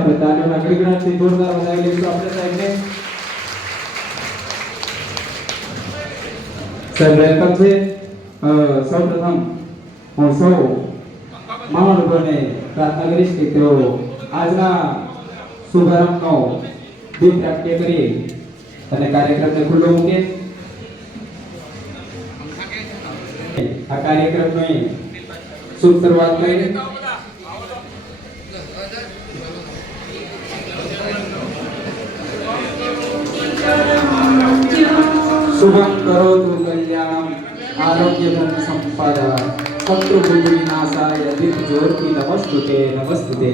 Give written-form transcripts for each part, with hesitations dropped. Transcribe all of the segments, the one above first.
આપણે તાલીઓના ગડગડાટથી જોરદાર વધાવી લઈશું આપણે સાહેબને. સાહેબ વેલકમ છે. સૌપ્રથમ હું સૌ મહાનુભાવોને પ્રાર્થના કરીશ કે તેઓ આજના શુભારંભનો દીપ પ્રાપ્ય કરી અને કાર્યક્રમને ખુલ્લો મૂકે. આ કાર્યક્રમની શુભ શરૂઆત કરીને શુભમ કરોતુ કલ્યાણમ આરોગ્યધન સંપદા શત્રુ બુદ્ધિ વિનાશાય દીર્ઘજ્યોતિ નમસ્તુતે નમસ્તુતે.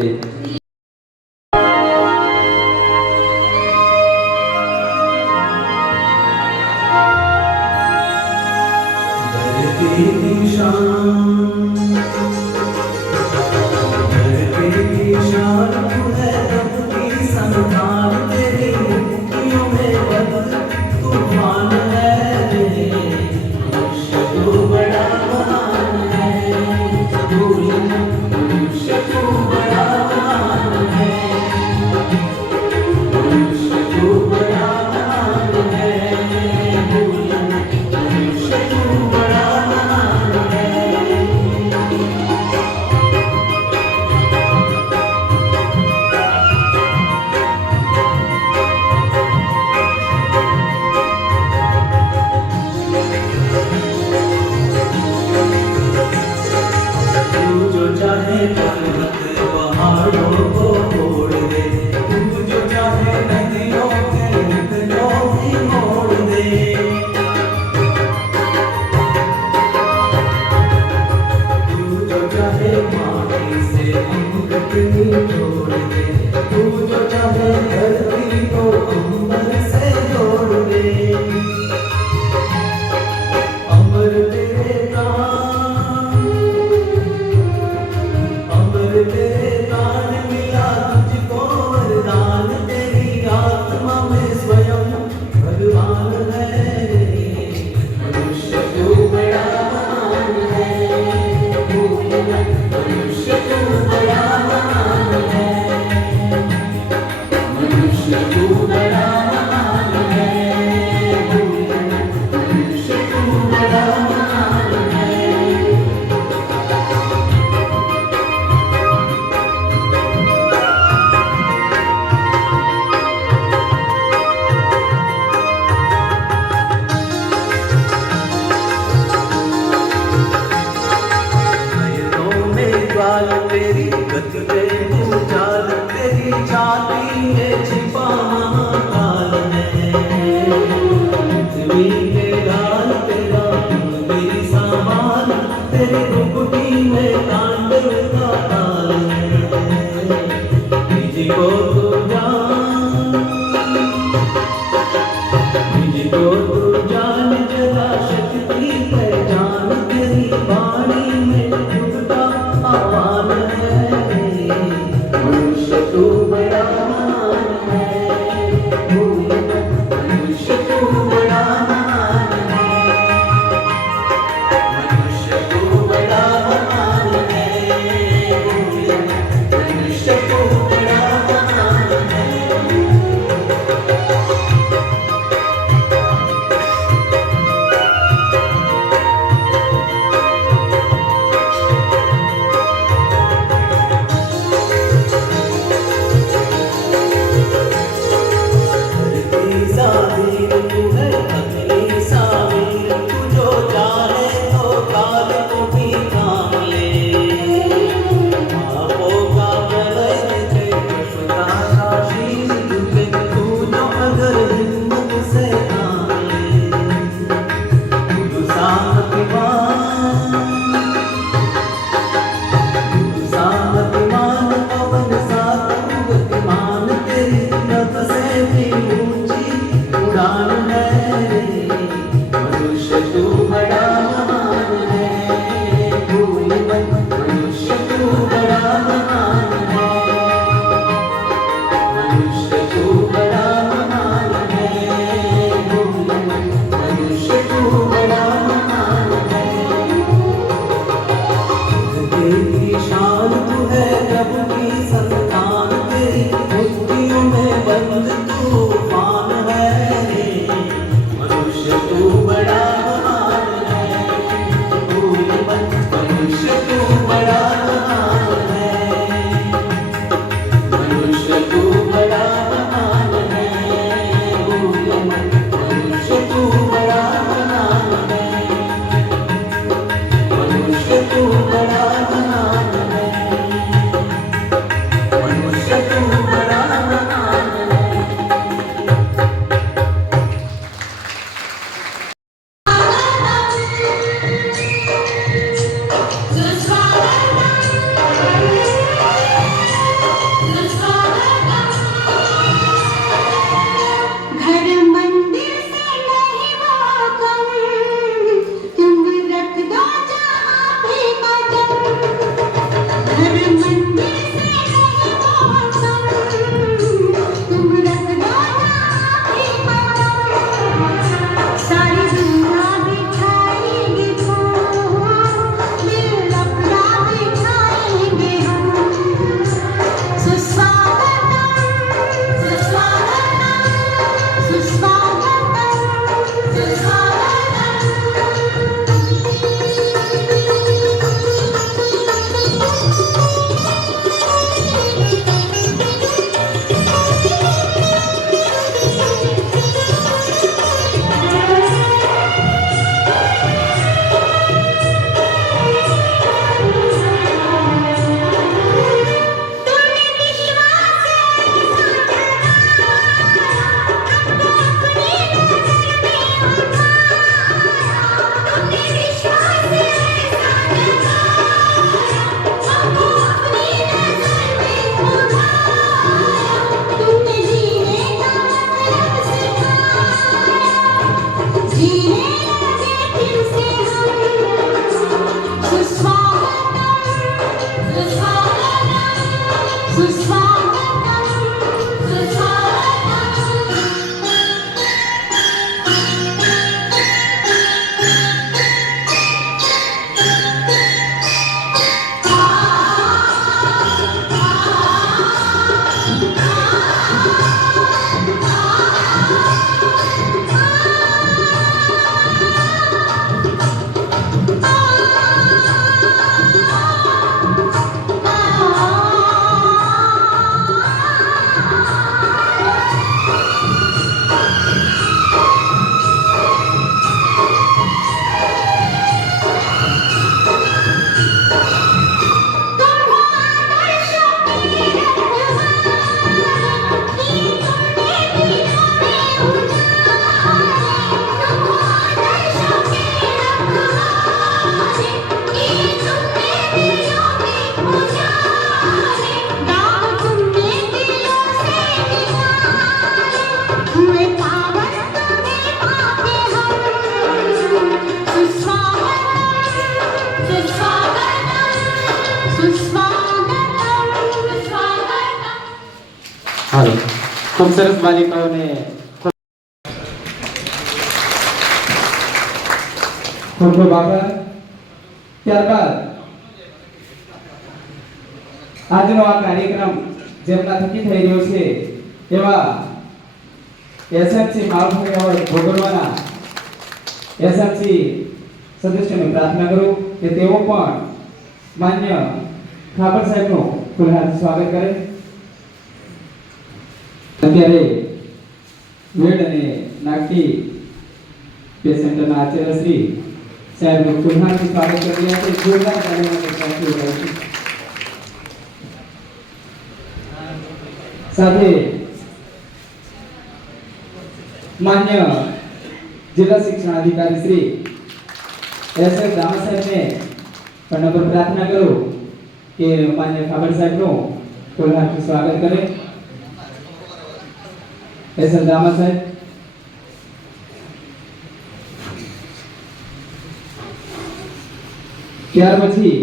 ખૂબ સરસ બાલિકાઓને ખૂબ ખૂબ આભાર. ત્યારબાદ આજનો આ કાર્યક્રમ જેમના થકી થઈ રહ્યો છે એવા એસએમસી માલભાઈ ભોગવવાના એસએમસી સદસ્યોને પ્રાર્થના કરું કે તેઓ પણ માન્ય ઠાકર સાહેબનું ખુલ્લાહાથ સ્વાગત કરે. અત્યારે વેડ અને નાગટી પેશન્ટના આચાર્ય શ્રી સાહેબનું ખુલ્લાહાથથી સ્વાગત કરી રહ્યા છે. જોરદાર તાળીઓ માટે સાક્ષી ઉઠાવું છું. સાથે માન્ય જિલ્લા શિક્ષણ અધિકારી શ્રી એસ એસ રામા સાહેબને પણ પ્રાર્થના કરું કે માન્ય ઠાકર સાહેબનું ખુલ્લાહાથથી સ્વાગત કરે. એસ એસ રામા સાહેબ. ત્યાર પછી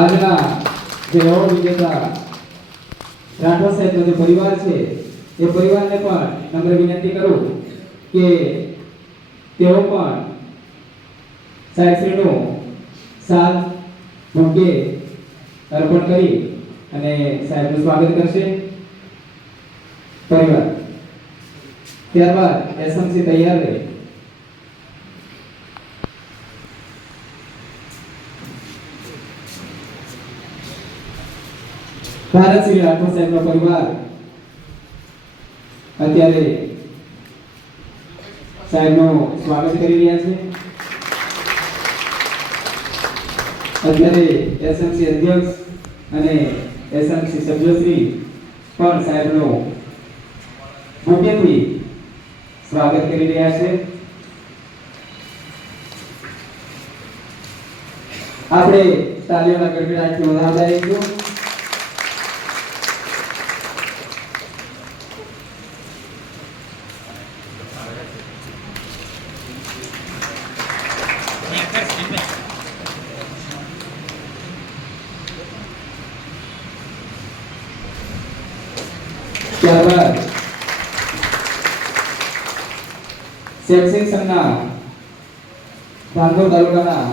આજના જે એવોર્ડ વિજેતા રાઠોડ સાહેબનો જે પરિવાર છે એ પરિવારને પણ નમ્ર વિનંતી કરું કે તેઓ પણ સાહેબશ્રીનું સાલ બુકે અર્પણ કરી અને સાહેબનું સ્વાગત કરશે પરિવાર. ત્યારબાદ એસએમસી તૈયાર રહે. ભારત શ્રી રાઠોડ સાહેબનો પરિવાર અત્યારે સાહેબનું સ્વાગત કરી રહ્યા છે. અત્યારે એસએમસી અધ્યક્ષ અને એસએમસી સભ્યશ્રી પણ સાહેબનું બુકેથી સ્વાગત કરી રહ્યા છે. આપણે તાલીઓના ગડગડાટથી વધાવતા રહીશું. ત્યારબાદ શૈક્ષણિક સંઘના ધાનપુર તાલુકાના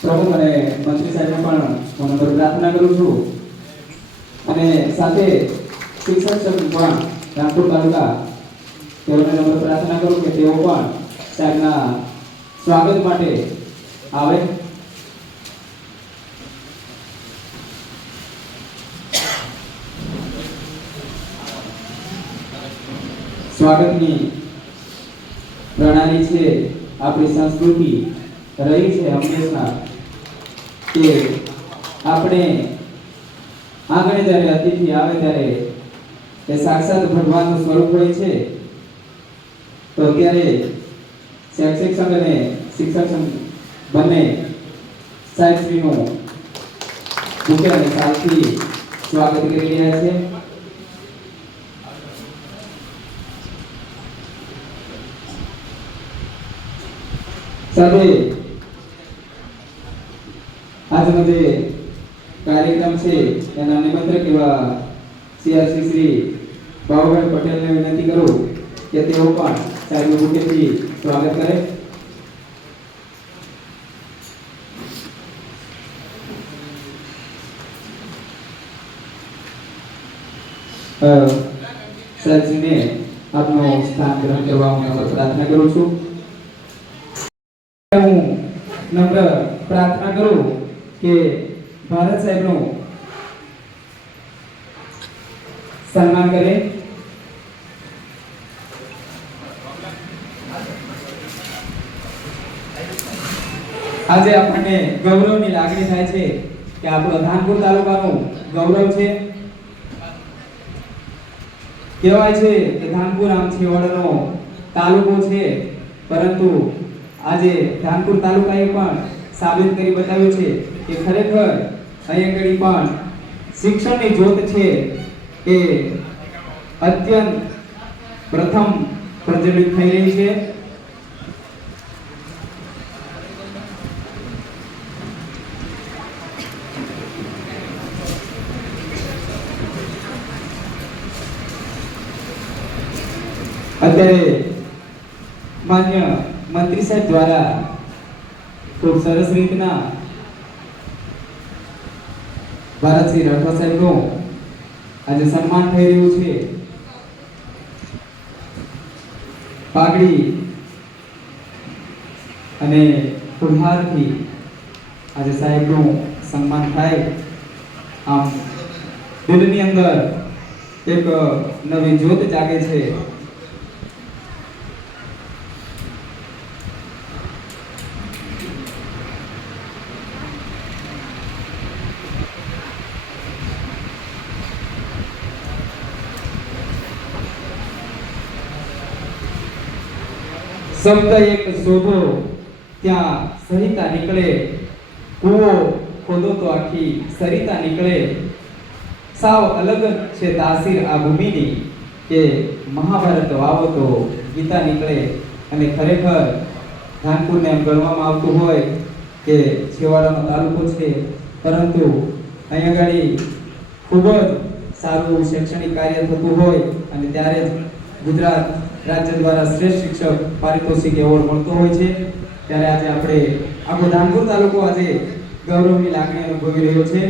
પ્રમુખ અને મંત્રી સાહેબને પણ હું નમ્ર પ્રાર્થના કરું છું અને સાથે શિક્ષક સંઘ પણ ધાનપુર તાલુકા તેઓને નમ્ર પ્રાર્થના કરું કે તેઓ પણ સાહેબના સ્વાગત માટે આવે. સ્વાગતની પ્રણાલી છે આપણી સંસ્કૃતિ રહી છે હંમેશા કે આપણે આંગણે જ્યારે અતિથિ આવે ત્યારે એ સાક્ષાત ભગવાનનું સ્વરૂપ હોય છે. તો ત્યારે શૈક્ષિક સંઘ અને શિક્ષક સંઘ બંને સાહેબશ્રીનું બુકે અને સાલથી સ્વાગત કરી રહ્યા છે. સાથે આજનો જે કાર્યક્રમ છે એના નિમંત્રક એવા સીઆરસી શ્રી બાબુભાઈ પટેલને વિનંતી કરું કે તેઓ પણ સાહેબનું બુકેથી સ્વાગત કરે. સાહેબશ્રીને આપનું સ્થાન ગ્રહણ કરવા હું પ્રાર્થના કરું છું. હું નમ્ર પ્રાર્થના કરું કે ભારત સાહેબનું સન્માન કરે. આજે આપણને ગૌરવની લાગણી થાય છે કે આપણો ધાનપુર તાલુકાનું ગૌરવ છે. કહેવાય છે કે ધાનપુર આમ છેવાડાનો તાલુકો છે, પરંતુ આજે ધાનપુર તાલુકાએ પણ સાબિત કરી બતાવ્યું છે કે ખરેખર અહીંયા આગળ પણ શિક્ષણની જ્યોત છે એ અત્યંત પ્રથમ પ્રજ્વલિત થઈ રહી છે. અત્યારે માન્ય મંત્રી સાહેબ દ્વારા ખૂબ સરસ રીતના ભારતસિંહ રાઠવા સાહેબનું આજે સન્માન થઈ રહ્યું છે. પાઘડી અને ફુલહારથી આજે સાહેબનું સન્માન થાય, આમ દિલની અંદર એક નવી જ્યોત જાગે છે. શબ્દ એક શોધો ત્યાં સરિતા નીકળે, કૂવો ખોદો તો આખી સરિતા નીકળે. સાવ અલગ છે તાસીર આ ભૂમિની, કે મહાભારત વાવો તો ગીતા નીકળે. અને ખરેખર ધાનપુરને એમ ગણવામાં આવતું હોય કે છેવાડાનો તાલુકો છે, પરંતુ અહીંયા આગળ ખૂબ જ સારું શૈક્ષણિક કાર્ય થતું હોય અને ત્યારે જ ગુજરાત રાજ્ય દ્વારા શ્રેષ્ઠ શિક્ષક પારિતોષિક એવોર્ડ મળતો હોય છે. ત્યારે આજે આપણે આખો ધાનપુર તાલુકો આજે ગૌરવની લાગણી અનુભવી રહ્યો છે.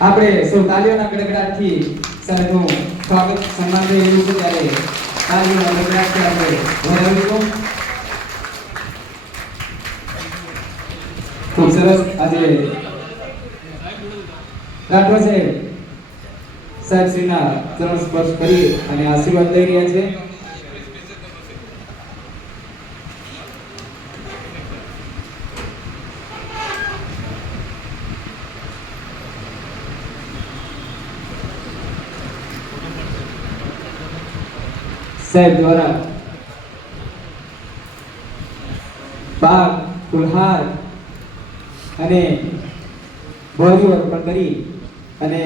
આપણે સૌ તાલીઓના ગડગડાટથી સાહેબનું સ્વાગત સન્માન થઈ રહ્યું છે, ત્યારે તાલીઓના ગડગડાટથી આપણે વધાવીશું. ખૂબ સરસ. આજે રાઠવા સાહેબ શ્રીના ચરણ સ્પર્શ કરી અને આશીર્વાદ લઈ રહ્યા છે. સાહેબ દ્વારા બાગ, ફુલહાર અને ભોજન અર્પણ કરી અને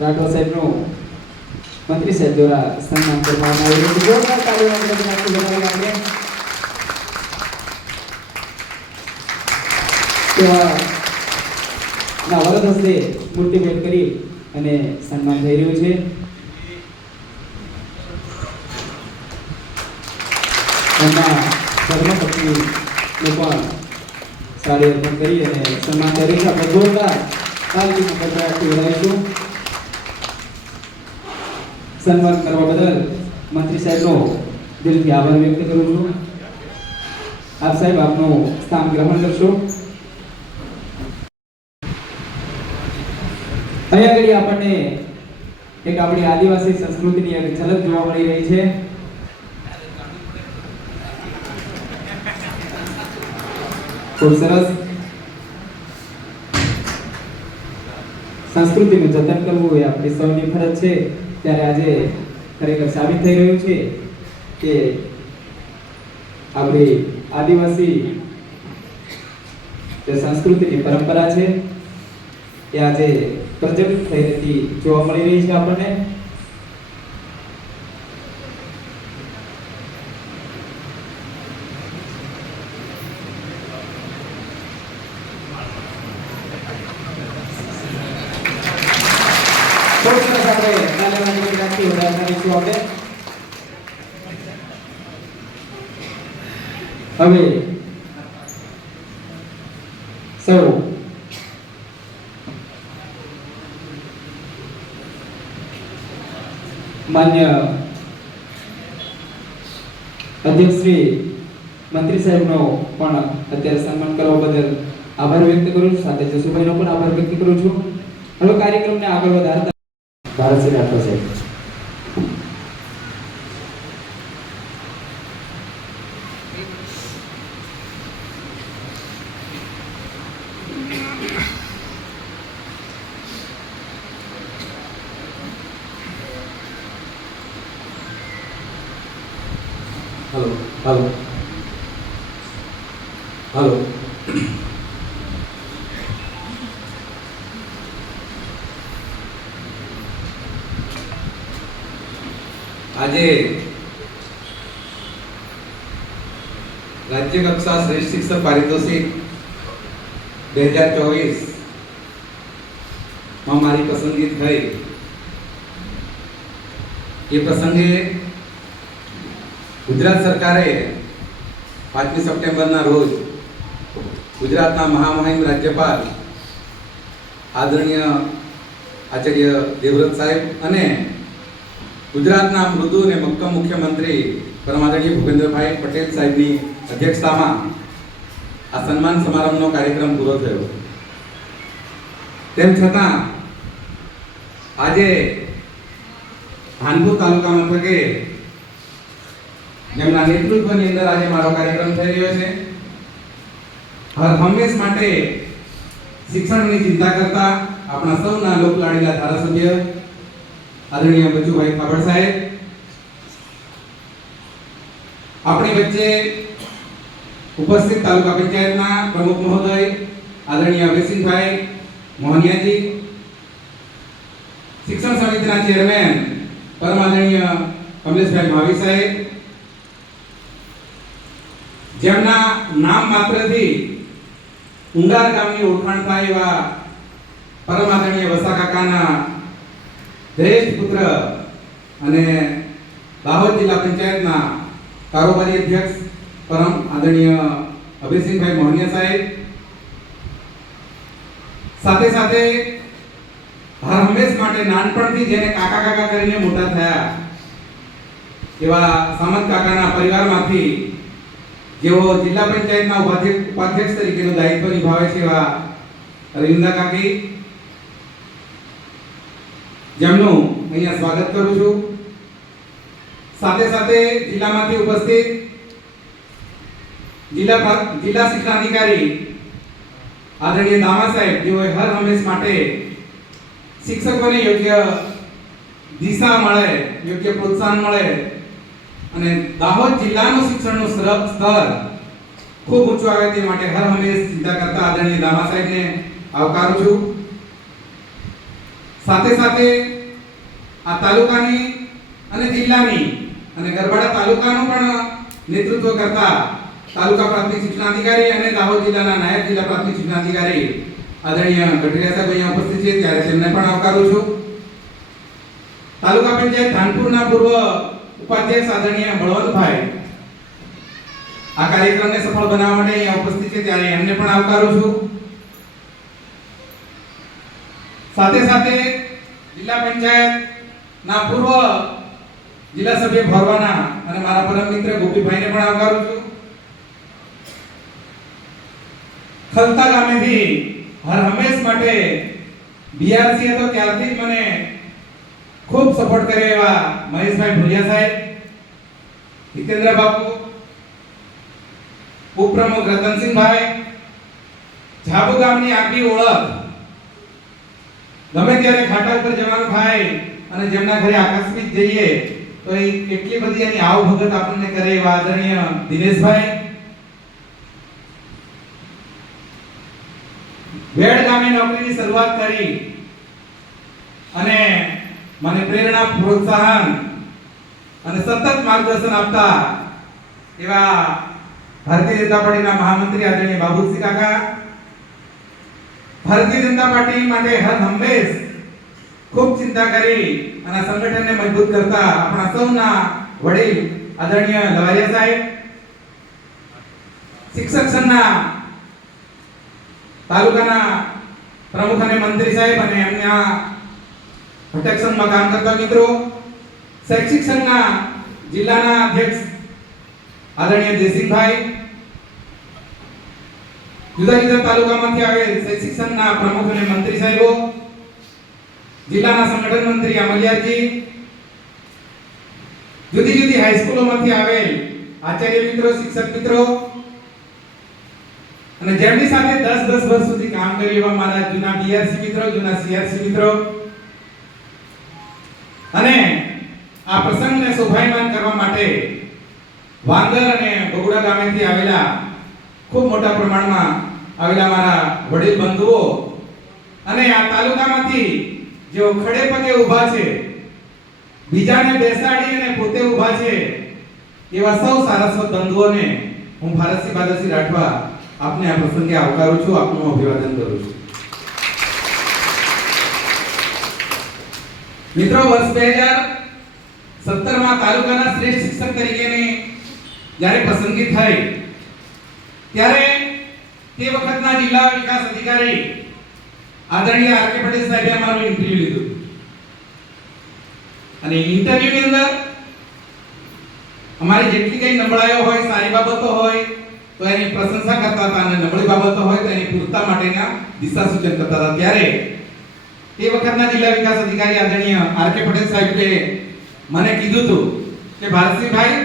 રાઠવા સાહેબનું મંત્રી સાહેબ દ્વારા સન્માન કરવામાં આવ્યું છે. જોરદાર તાળીઓ આપણે ના વરદ હસ્તે મૂર્તિ ભેટ કરી અને સન્માન થઈ રહ્યું છે. એમના ધર્મપત્નીને પણ સાડી અર્પણ કરી અને સન્માન કરી છે. આપણે જોરદાર તાલીઓના ગડગડાટથી વધાવીશું. સન્માન કરવા બદલ મંત્રી સાહેબનો દિલથી આભાર વ્યક્ત કરું છું. આપ સાહેબ આપનું સ્થાન ગ્રહણ કરશો. અહીંયા આગળ આપણને એક આપણી આદિવાસી સંસ્કૃતિની એક ઝલક જોવા મળી રહી છે. ખૂબ સરસ. સંસ્કૃતિનું જતન કરવું એ આપણી સૌની ફરજ છે. ત્યારે આજે ખરેખર સાબિત થઈ રહ્યું છે કે આપણી આદિવાસી જે સંસ્કૃતિની પરંપરા છે એ આજે પ્રજ્વલિત થઈ રહેતી જોવા મળી રહી છે આપણને. હવે સૌ માન્ય અધ્યક્ષ શ્રી મંત્રી સાહેબનો પણ અત્યારે સન્માન કરવા બદલ આભાર વ્યક્ત કરું છું. સાથે જસુભાઈનો પણ આભાર વ્યક્ત કરું છું. હવે કાર્યક્રમને આગળ વધારતા ભારતસિંહ રાઠવા સાહેબ. हेलो हेलो हेलो આજે રાજ્ય કક્ષા શ્રેષ્ઠ શિક્ષક પારિતોષિક 2024 માં મારી પસંદગી થઈ એ પ્રસંગે ગુજરાત સરકારે 5મી સપ્ટેમ્બરના રોજ ગુજરાતના મહામહિમ રાજ્યપાલ આદરણીય આચાર્ય દેવવ્રત સાહેબ અને ગુજરાતના મૃદુ અને મક્કમ મુખ્યમંત્રી પરમ આદરણીય ભૂપેન્દ્રભાઈ પટેલ સાહેબની અધ્યક્ષતામાં આ સન્માન સમારંભનો કાર્યક્રમ પૂરો થયો. તેમ છતાં આજે ભાનપુર તાલુકા મથકે જેમના નેતૃત્વની અંદર આજે મારો કાર્યક્રમ થઈ રહ્યો છે, હર હંમેશ માટે શિક્ષણની ચિંતા કરતા આપણા સૌના લોકલાડીલા ધારાસભ્ય આદરણીય બચુભાઈ ખાબડ સાહેબ, આપણી વચ્ચે ઉપસ્થિત તાલુકા પંચાયતના પ્રમુખ મહોદય આદરણીય અભયસિંહભાઈ મોહનિયાજી, શિક્ષણ સમિતિના ચેરમેન પરમ આદરણીય કમલેશભાઈ ભાવી સાહેબ, જેમના નામ માત્રથી ઉંગાર ગામની ઓળખાણ થાય એવા પરમ આદરણીય વસા કાકાના શ્રેષ્ઠ પુત્ર અને દાહોદ જિલ્લા પંચાયતના કારોબારી અધ્યક્ષ પરમ આદરણીય અભયસિંહભાઈ મોહનિયા સાહેબ, સાથે સાથે હર હંમેશ માટે નાનપણથી જેને કાકા કાકા કરીને મોટા થયા એવા સામંત કાકાના પરિવારમાંથી જેઓ જિલ્લા પંચાયતના ઉપાધ્યક્ષ તરીકેનું દાયિત્વ નિભાવે છે એવા રવિન્દ્ર કાકી, જેમનું અહીંયા સ્વાગત કરું છું. સાથે સાથે જિલ્લામાંથી ઉપસ્થિત જિલ્લા શિક્ષણાધિકારી આદરણીય દામા સાહેબ, જેઓ હર હંમેશ માટે શિક્ષકોને યોગ્ય દિશા મળે, યોગ્ય પ્રોત્સાહન મળે અને દાહોદ જિલ્લાનું શિક્ષણનું સ્તર ખૂબ ઊંચું આવે તે માટે હર હંમેશ ચિંતા કરતા આદરણીય દામા સાહેબને આવકારું છું. સાથે સાથે આ તાલુકાની અને જિલ્લાની અને ગરબાડા તાલુકાનું પણ નેતૃત્વ કરતા તાલુકા પ્રાથમિક શિક્ષણાધિકારી અને દાહોદ જિલ્લાના નાયબ જિલ્લા પ્રાથમિક શિક્ષણાધિકારી આદરણીય ગઢડિયા સાહેબ અહીંયા ઉપસ્થિત છે, ત્યારે તેમને પણ આવકારું છું. તાલુકા પંચાયત ધાનપુરના પૂર્વ ઉપાધ્યક્ષ આદરણીય બળવંતભાઈ આ કાર્યક્રમને સફળ બનાવવા માટે અહીંયા ઉપસ્થિત છે, ત્યારે એમને પણ આવકારું છું. સાથે સાથે જિલ્લા પંચાયતના પૂર્વ જિલ્લા સભ્ય ભરવાના અને મારા પરમ મિત્ર ગોપીભાઈને પણ આવકારું છું. ખલતા ગામેથી હર હંમેશ માટે બીઆરસી હતો ત્યારથી જ મને ખૂબ સપોર્ટ કરે એવા મહેશભાઈ ભુરિયા સાહેબ, જીતેન્દ્ર બાપુ, ઉપપ્રમુખ રતનસિંહભાઈ, જાબુ ગામની આગવી ઓળખ, ગમે ત્યારે ખાટા ઉપર જવાનું થાય અને જેમના ઘરે આકસ્મિક જઈએ તો એ કેટલી બધી એની આવભગત આપણને કરે એવા આદરણીય દિનેશભાઈ, વેડ ગામે નોકરીની શરૂઆત કરી અને મને પ્રેરણા, પ્રોત્સાહન અને સતત માર્ગદર્શન આપતા એવા ભારતીય જનતા પાર્ટીના મહામંત્રી આદરણીય બાબુસિંહ કાકા, ભારતીય જનતા પાર્ટી માટે હર હંમેશ ખૂબ ચિંતા કરી અને સંગઠનને મજબૂત કરતા આપણા સૌના વડીલ આદરણીય લવારિયા સાહેબ, શિક્ષક સંઘના તાલુકાના પ્રમુખ અને મંત્રી સાહેબ અને એમના ઘટક સંઘમાં કામ કરતા મિત્રો, શૈક્ષિક સંઘના જિલ્લાના અધ્યક્ષ આદરણીય જયસિંહભાઈ, જુદા જુદા તાલુકામાંથી આવેલ શૈક્ષિક સંઘના પ્રમુખ અને મંત્રી સાહેબો, જિલ્લાના સંગઠન મંત્રી અમલિયાજી, જુદી જુદી હાઈસ્કૂલોમાંથી આવેલ આચાર્ય મિત્રો, શિક્ષક મિત્રો અને જેમની સાથે 10 વર્ષ સુધી કામ કર્યું એવા મારા જૂના બીઆરસી મિત્રો, જૂના સીઆરસી મિત્રો અને આ પ્રસંગને શોભાયમાન કરવા માટે વાંદર અને બગુડા ગામેથી આવેલા ખૂબ મોટા પ્રમાણમાં આવેલા મારા વડીલ બંધુઓ અને આ તાલુકામાંથી જેઓ ખડે પગે ઊભા છે, બીજાને બેસાડી અને પોતે ઊભા છે એવા સૌ સારસ્વત બંધુઓને હું ભારતસિંહ બાદલસિંહ રાઠવા આપને આ પ્રસંગે આવકારું છું, આપનું અભિવાદન કરું છું. મિત્રો, વર્ષ 17મા તાલુકાના શ્રેષ્ઠ શિક્ષક તરીકેની જ્યારે પસંદગી થઈ ત્યારે તે વખતના જિલ્લા વિકાસ અધિકારી આદરણીય આર કે પટેલ સાહેબે અમારું ઇન્ટરવ્યુ લીધું અને ઇન્ટરવ્યુની અંદર અમારી જેટલી કઈ નબળાઈઓ હોય, સારી બાબતો હોય તો એની પ્રશંસા કરતા હતા અને નબળી બાબતો હોય તો એની પૂરતા માટેના દિશા સૂચન કરતા હતા. ત્યારે તે વખતના જિલ્લા વિકાસ અધિકારી આદરણીય આર કે પટેલ સાહેબે મને કીધું હતું કે ભારતસિંહભાઈ,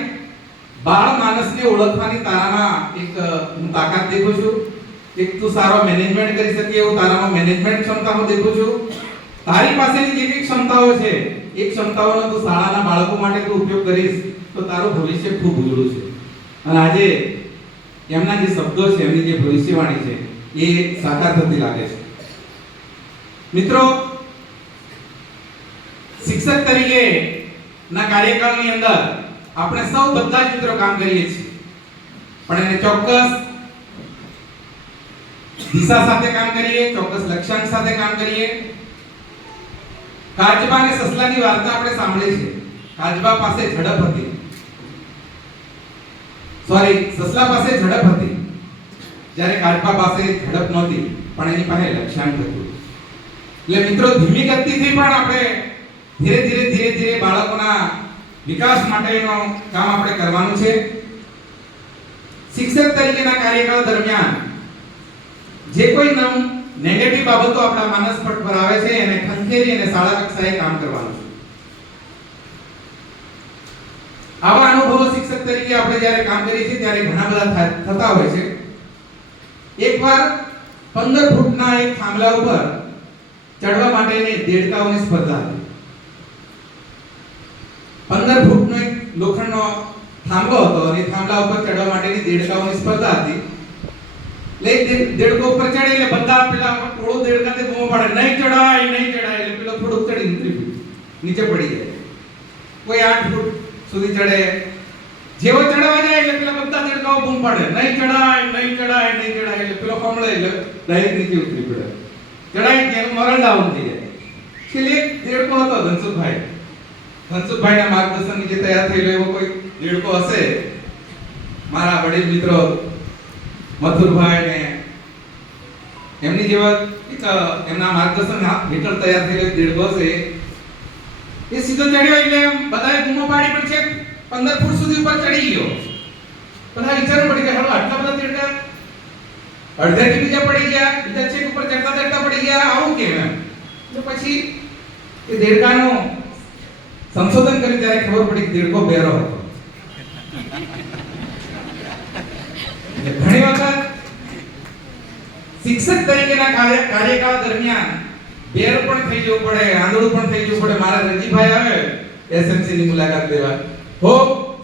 બાળ માનસને ઓળખવાની તારામાં એક હું તાકાત દેખું છું. એક તું સારો મેનેજમેન્ટ કરી શકે એવું તારામાં મેનેજમેન્ટ ક્ષમતાઓ દેખું છું. તારી પાસેની જે કઈ ક્ષમતાઓ છે એ ક્ષમતાઓનો તું શાળાના બાળકો માટે તું ઉપયોગ કરીશ તો તારું ભવિષ્ય ખૂબ ઉજળું છે. અને આજે એમના જે શબ્દો છે, એમની જે ભવિષ્યવાણી છે એ સાકાર થતી લાગે છે. મિત્રો, શિક્ષક તરીકે ના કાર્યકાળની અંદર આપણે સૌ બધા જ મિત્રો કામ કરીએ છીએ, પણ એને ચોક્કસ દિશા સાથે કામ કરીએ, ચોક્કસ લક્ષ્યાંક સાથે કામ કરીએ. કાચબા અને સસલાની વાર્તા આપણે સાંભળી છે. કાચબા પાસે ઝડપ હતી, સસલા પાસે ઝડપ હતી, જ્યારે કાચબા પાસે ઝડપ નહોતી, પણ એની પાસે લક્ષ્યાંક હતું. એટલે મિત્રો, ધીમી ગતિથી પણ આપણે ધીરે ધીરે બાળકોના વિકાસ માટેનું કામ આપણે કરવાનું છે. શિક્ષક તરીકેના કાર્યકાળ દરમિયાન જે કોઈ નેગેટિવ બાબતો આપણા માનસ પટ પર આવે છે એને ખંખેરી અને શાળા કક્ષાએ કામ કરવાનું છે. આવા અનુભવો શિક્ષક તરીકે આપણે જ્યારે કામ કરીએ છીએ ત્યારે ઘણા બધા થતા હોય છે. એકવાર 15 ફૂટના એક થાંભલા ઉપર ચડવા માટેની દેડકાઓની સ્પર્ધા હતી. 15 ફૂટનો એક લોખંડનો થાંભલો હતો અને થાંભલા ઉપર ચડવા માટેની દેડકાઓની સ્પર્ધા હતી. દેડકો ઉપર ચડે એટલે બધા પેલા ટોળો દેડકાને બૂમો પાડે, નહીં ચડાય. એટલે પેલો થોડુંક ચડી નીચે પડી જાય. કોઈ 8 ફૂટ સુધી ચડે, જેવો ચડવા જાય એટલે પેલા બધા દેડકાઓ બૂમ પાડે, નહીં ચડાય. એટલે પેલો કમળે એટલે ડાયરેક્ટ નીચે ઉતરી પડે. ચડાય કે મરણ ડાઉન થઈ જાય. છેલ્લે એક દેડકો હતો ધનસુખભાઈના માર્ગદર્શન નીચે તૈયાર થયેલો એવો કોઈ દેડકો હશે. મારા વડીલ મિત્રો મથુરભાઈ ને એમની જેવા એક એમના માર્ગદર્શન હેઠળ તૈયાર થયેલો દેડકો હશે. એ સીધો ચડ્યો એટલે બધાએ બૂમો પાડી, પણ છે 15 ફૂટ સુધી ઉપર ચડી ગયો. બધા વિચારવું પડી કે હાલો આટલા બધા દેડકા અડધેથી બીજા પડી ગયા, બીજા છેક ઉપર ચડતા પડી ગયા, આવું કેમ? એટલે પછી એ દેડકાનો સંશોધન કરી ત્યારે ખબર પડી કે દેડકો બેરો હતો. ઘણી વખત શિક્ષક તરીકેના કાર્યકાળ દરમિયાન બેર પણ થઈ જવું પડે, આંધળું પણ થઈ જવું પડે. મારા રજીભાઈ આવે એસએમસી ની મુલાકાત લેવા, હો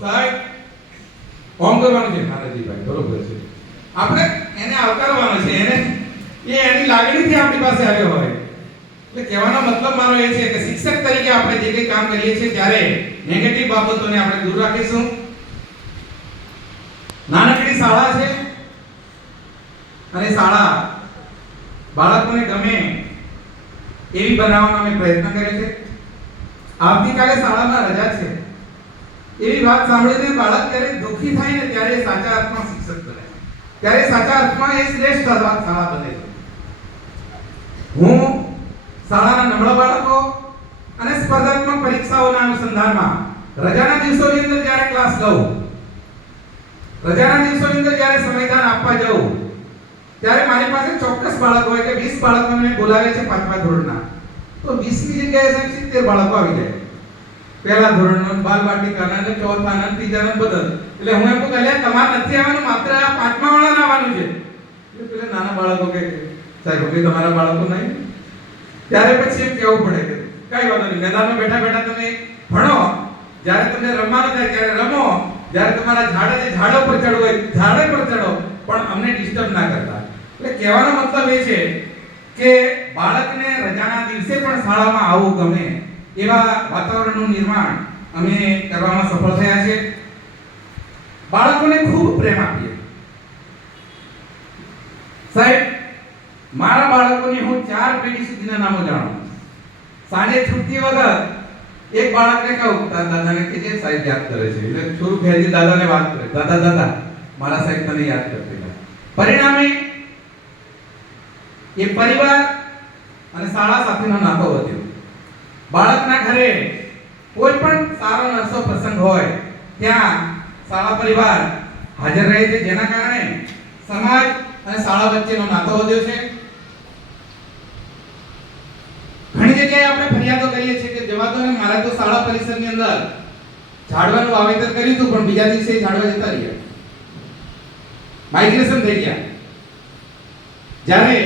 સાહેબ કોમ કરવાનું છે. મારા રજીભાઈ બરોબર છે, આપણે એને આવકારવાનો છે. એની લાગણીથી આપણી પાસે આવ્યો હોય. એટલે કહેવાનો મતલબ મારો એ છે કે શિક્ષક તરીકે આપણે જે કંઈ કામ કરીએ છીએ ત્યારે નેગેટિવ બાબતોને આપણે દૂર રાખીશું. નાનકડી શાળા છે અને શાળા બાળકોને ગમે એવી બનાવવાનો અમે પ્રયત્ન કર્યો છે. આવતીકાલે શાળામાં રજા છે એવી વાત સાંભળીને બાળક જ્યારે દુઃખી થાય ને ત્યારે સાચા અર્થમાં શિક્ષક બને, ત્યારે સાચા અર્થમાં એ શ્રેષ્ઠ શાળા બને છે. હું શાળાના નબળા બાળકો અને સ્પર્ધાત્મક પરીક્ષાઓના અનુસંધાનમાં રજાના દિવસોની અંદર જ્યારે ક્લાસ લઉં, રજાના દિવસોની અંદર જ્યારે સમયદાન આપવા જાઉં, ત્યારે મારી પાસે ચોક્કસ બાળકો હોય કે 20 બાળકોને બોલાવે છે 5મા ધોરણના, તો 20 ની જગ્યાએ 70 બાળકો આવી જાય. પહેલા ધોરણનો, બાલવાટિકાના અને ચોથાના, ત્રીજાના બધા. એટલે હું એમ કહું કે તમારે નથી આવવાનું, માત્ર આ 5મા વાળાને આવવાનું છે. એટલે પેલા નાના બાળકો કે સાહેબ કે તમારા બાળકો નહીં. ત્યારે પછી એમ કહેવું પડે કે કઈ વાંધો નહીં, મેદાનમાં બેઠા તમે ભણો, જ્યારે તમને રમવાનું થાય ત્યારે રમો, જ્યારે તમારા ઝાડો પર ચડવું હોય ઝાડે પર ચડો, પણ અમને ડિસ્ટર્બ ના કરતા. એટલે કહેવાનો મતલબ એ છે કે બાળકને રજાના દિવસે પણ શાળામાં આવવું ગમે એવા વાતાવરણનું નિર્માણ અમે કરવામાં સફળ થયા છે. બાળકોને ખૂબ પ્રેમ આપીએ. સાહેબ, મારા બાળકોની હું 4 પેઢી સુધીના નામો જાણું. સાંજે છૂટી વગર એક બાળકને કહું દાદાને કે જે સાહેબ યાદ કરે છે એટલે છોરું ફેરી દાદાને વાત કરે દાદા દાદા મારા સાહેબ તને યાદ કરતા પરિણામે એ પરિવાર અને શાળા સાથેનો નાતો વધ્યો બાળકના ઘરે કોઈ પણ સારો નરસો પ્રસંગ હોય ત્યાં શાળા પરિવાર હાજર રહે છે જેના કારણે સમાજ અને શાળા વચ્ચેનો નાતો વધ્યો છે ઘણી જગ્યાએ આપણે ફરિયાદો કરીએ છીએ કે જવા દો ને મારા તો શાળા પરિસરની અંદર ઝાડવાનું વાવેતર કર્યું હતું પણ બીજા દિવસે ઝાડવા જતા રહ્યા માઇગ્રેશન થઈ ગયા જ્યારે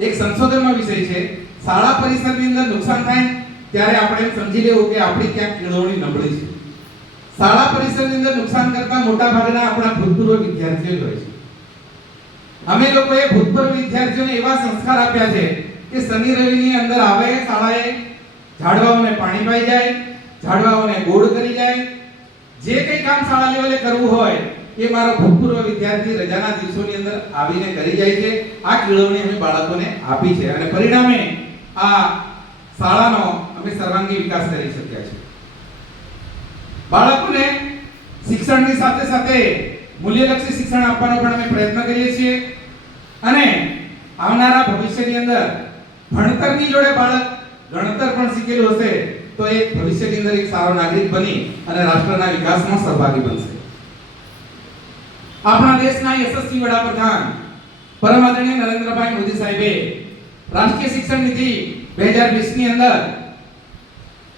એક સંશોધનનો વિષય છે શાળા પરિસરની અંદર નુકસાન થાય ત્યારે આપણે એમ સમજી લેવું કે આપણી ક્યાંક કેળવણી નબળી છે શાળા પરિસરની અંદર નુકસાન કરતા મોટા ભાગના આપણા ભૂતપૂર્વ વિદ્યાર્થીઓ હોય છે અમે લોકોએ ભૂતપૂર્વ વિદ્યાર્થીઓને એવા સંસ્કાર આપ્યા છે કે શનિ રવિની અંદર આવે શાળાએ ઝાડવાઓને પાણી પાઈ જાય ઝાડવાઓને ગોળ કરી જાય જે કંઈ કામ શાળા લેવલે કરવું હોય એ મારો ભૂતપૂર્વ વિદ્યાર્થી રજાના દિવસોની અંદર આવીને કરી જાય છે આ કેળવણી અમે બાળકોને આપી છે અને પરિણામે આ શાળાનો અમે સર્વાંગી વિકાસ કરી શક્યા છે બાળકોને શિક્ષણની સાથે સાથે મૂલ્યલક્ષી શિક્ષણ આપવાનો પણ અમે પ્રયત્ન કરીએ છીએ અને આવનારા ભવિષ્યની અંદર ભણતરની જોડે બાળક ગણતર પણ શીખેલું હશે તો એ ભવિષ્યની અંદર એક સારો નાગરિક બની અને રાષ્ટ્રના વિકાસમાં સહભાગી બનશે આપણા દેશના યશસ્વી વડાપ્રધાન પરમ આદરણીય નરેન્દ્રભાઈ મોદી સાહેબે રાષ્ટ્રીય શિક્ષણ નીતિ 2020 ની અંદર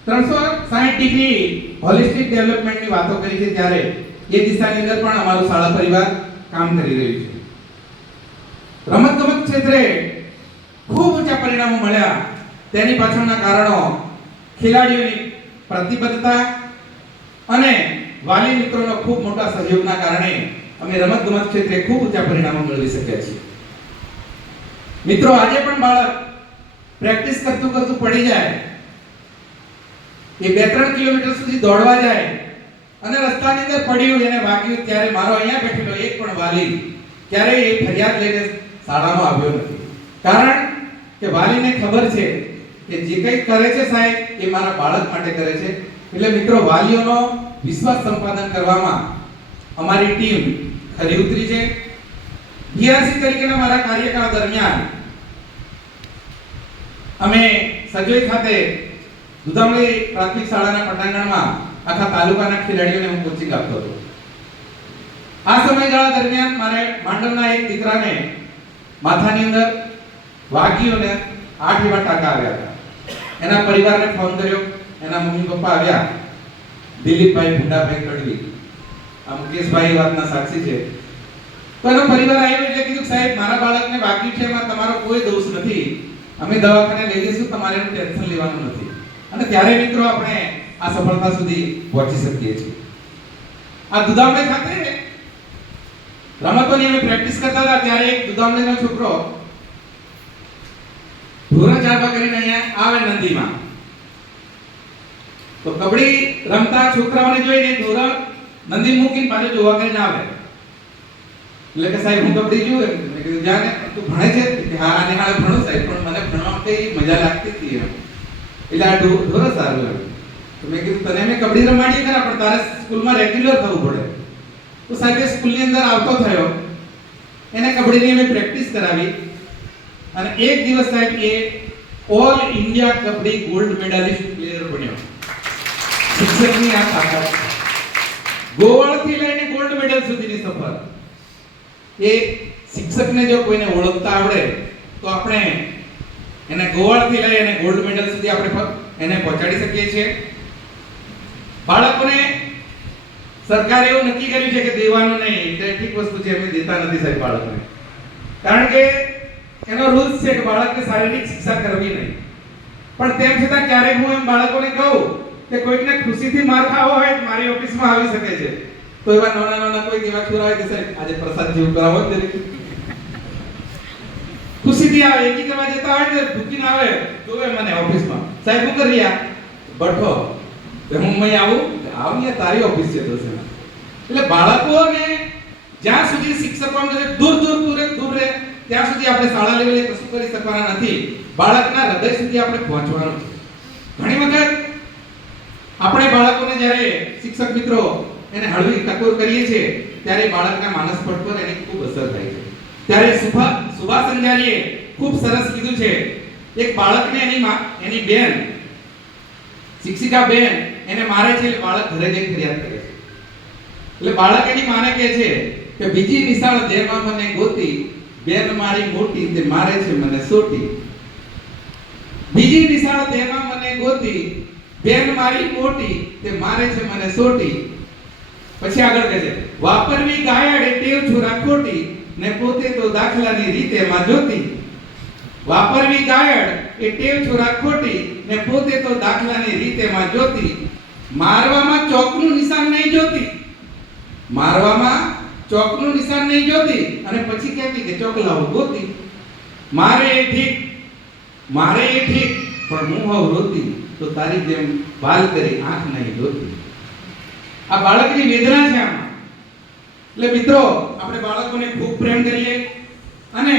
360 ડિગ્રી હોલિસ્ટિક ડેવલપમેન્ટની વાતો કરી છે ત્યારે એ દિશાની અંદર પણ અમારું શાળા પરિવાર કામ કરી રહ્યું છે રમતગમત ક્ષેત્રે ખૂબ ઊંચા પરિણામો મળ્યા તેની પાછળના કારણો ખેલાડીઓની પ્રતિબદ્ધતા અને વાલી મિત્રોનો ખૂબ મોટા સહયોગના કારણે અમે રમતગમત ક્ષેત્રે ખૂબ ઊંચા પરિણામો મેળવી શક્યા છીએ મિત્રો આજે પણ બાળક પ્રેક્ટિસ કરતું પડી જાય એ 2-3 કિલોમીટર સુધી દોડવા જાય અને રસ્તાની અંદર પડ્યું એને વાગ્યું ત્યારે મારો અહીંયા બેઠેલો એક પણ વાલી ક્યારેય એ ફરિયાદ લઈને શાળામાં આવ્યો નથી કારણ કે વાલીને ખબર છે કે જે કંઈ કરે છે સાહેબ એ મારા બાળક માટે કરે છે એટલે મિત્રો વાલીઓનો વિશ્વાસ સંપાદન કરવામાં અમારી ટીમ ખરી ઉતરી છે બીઆરસી તરીકેના મારા કાર્યકાળ દરમિયાન અમે સજોઈ ખાતે દુધામળી પ્રાથમિક શાળાના પટાંગણમાં આખા તાલુકાના ખેલાડીઓને હું કોચિંગ આપતો હતો આ સમયગાળા દરમિયાન મારે માંડવના એક દીકરાને માથાની અંદર વાગ્યું અને 8 એવા ટાંકા આવ્યા હતા એના પરિવારને ફોન કર્યો એના મમ્મી પપ્પા આવ્યા દિલીપભાઈ ભુંડાભાઈ કડવી આ મુકેશભાઈ વાતના સાક્ષી છે તો એનો પરિવાર આવ્યો એટલે કીધું સાહેબ મારા બાળકને વાગ્યું છે એમાં તમારો કોઈ દોષ નથી અમે દવાખાને લઈ જઈશું તમારે એનું ટેન્શન લેવાનું નથી અને ત્યારે મિત્રો આપણે આ સફળતા સુધી પહોંચી શકીએ છીએ આ દુધામળી ખાતે રમતોની અમે પ્રેક્ટિસ કરતા હતા ત્યારે એક દુધામળીનો છોકરો ધોરણ 4 કરીને અહીંયા આવે નંદીમાં તો કબડ્ડી રમતા છોકરાઓને જોઈને ધોરણ નંદી મૂકીને પાછો જોવા કરીને આવે એટલે કે સાહેબ હું કબડ્ડી જોઉં મેં કીધું જા ને તું ભણે છે કે હા આને હાલે ભણું સાહેબ પણ મને ભણવામાં કઈ મજા લાગતી હતી એટલે આ ધોરણ સારું એમ તો મેં કીધું તને મેં કબડ્ડી રમાડી ખરા પણ તારે સ્કૂલમાં રેગ્યુલર થવું પડે તો સાહેબ સ્કૂલની અંદર આવતો થયો એને કબડ્ડીની અમે પ્રેક્ટિસ કરાવી અને એક દિવસ સાહેબ એ all India kabaddi gold medalist player બન્યો શિક્ષકની આ તાકાત ગોળથી લઈને ગોલ્ડ મેડલ સુધીની સફર એ શિક્ષકને જો કોઈને ઓળખતા આવડે તો આપણે એને ગોળથી લઈ અને ગોલ્ડ મેડલ સુધી આપણે એને પહોંચાડી શકીએ છીએ બાળકોને સરકારે એવું નક્કી કર્યું છે કે દેવાનું નહીં એટલે ઠીક વસ્તુ છે અમે દેતા નથી સાહેબ બાળકોને કારણ કે એનો રૂલ્સ છે કે બાળકને શારીરિક શિક્ષા કરવી નહીં પણ તેમ છતાં ક્યારેક હું એમ બાળકોને કહું કે કોઈકને ખુશીથી માર ખાવો હોય તો મારી ઓફિસમાં આવી શકે છે તો એવા નાના કોઈ એવા છોરા હોય કે સાહેબ આજે પ્રસાદ જેવું કરાવો ને ખુશીથી આવે એકી કરવા જતા હોય ને ભૂકીને આવે તો મને ઓફિસમાં સાહેબ હું કરી રહ્યા બઠો તો હું અહીં આવું તારી ઓફિસ છે તો એટલે બાળકોને જ્યાં સુધી શિક્ષકો દૂર રહે ત્યાં સુધી આપણે શાળા લેવલે કશું કરી શકવાના નથી બાળકના હૃદય સુધી આપણે પહોંચવાનું છે ઘણી વખત આપણે બાળકોને જ્યારે શિક્ષક મિત્રો એને હળવી ટકોર કરીએ છીએ ત્યારે બાળકના માનસ પટ પર એની ખૂબ અસર થાય છે. ત્યારે સુભાષ અંજારીએ ખૂબ સરસ કીધું છે, એક બાળકને એની બેન શિક્ષિકા બેન એને મારે છે એટલે બાળક ઘરે જઈને ફરિયાદ કરે છે. એટલે બાળક એની માને કહે છે કે બીજી નિશાળ દેમાં મને ગોતી, બેન મારી મોટી તે મારે છે મને સોટી. બીજી નિશાળ દેમાં મને ગોતી, બેન મારી મોટી તે મારે છે મને સોટી. પછી આગળ કહે છે વાપરવી ગાયડ એ ટેવ છોરા ખોટી, ને પોતે તો દાખલાની રીતે માં જોતી. વાપરવી ગાયડ એ ટેવ છોરા ખોટી, ને પોતે તો દાખલાની રીતે માં જોતી. મારવામાં ચોકનું નિશાન નહીં જોતી, મારવામાં ચોકનું નિશાન નહીં જોતી, અને પછી કહેતી કે ચોક લાવો ગોતી. મારે એ ઠીક પણ હું હોવ રોતી, તો તારી જેમ વાલ કરી આંખ નહીં જોતી. આ બાળકની વેદના છે આમાં. એટલે મિત્રો આપણે બાળકોને ખૂબ પ્રેમ કરીએ અને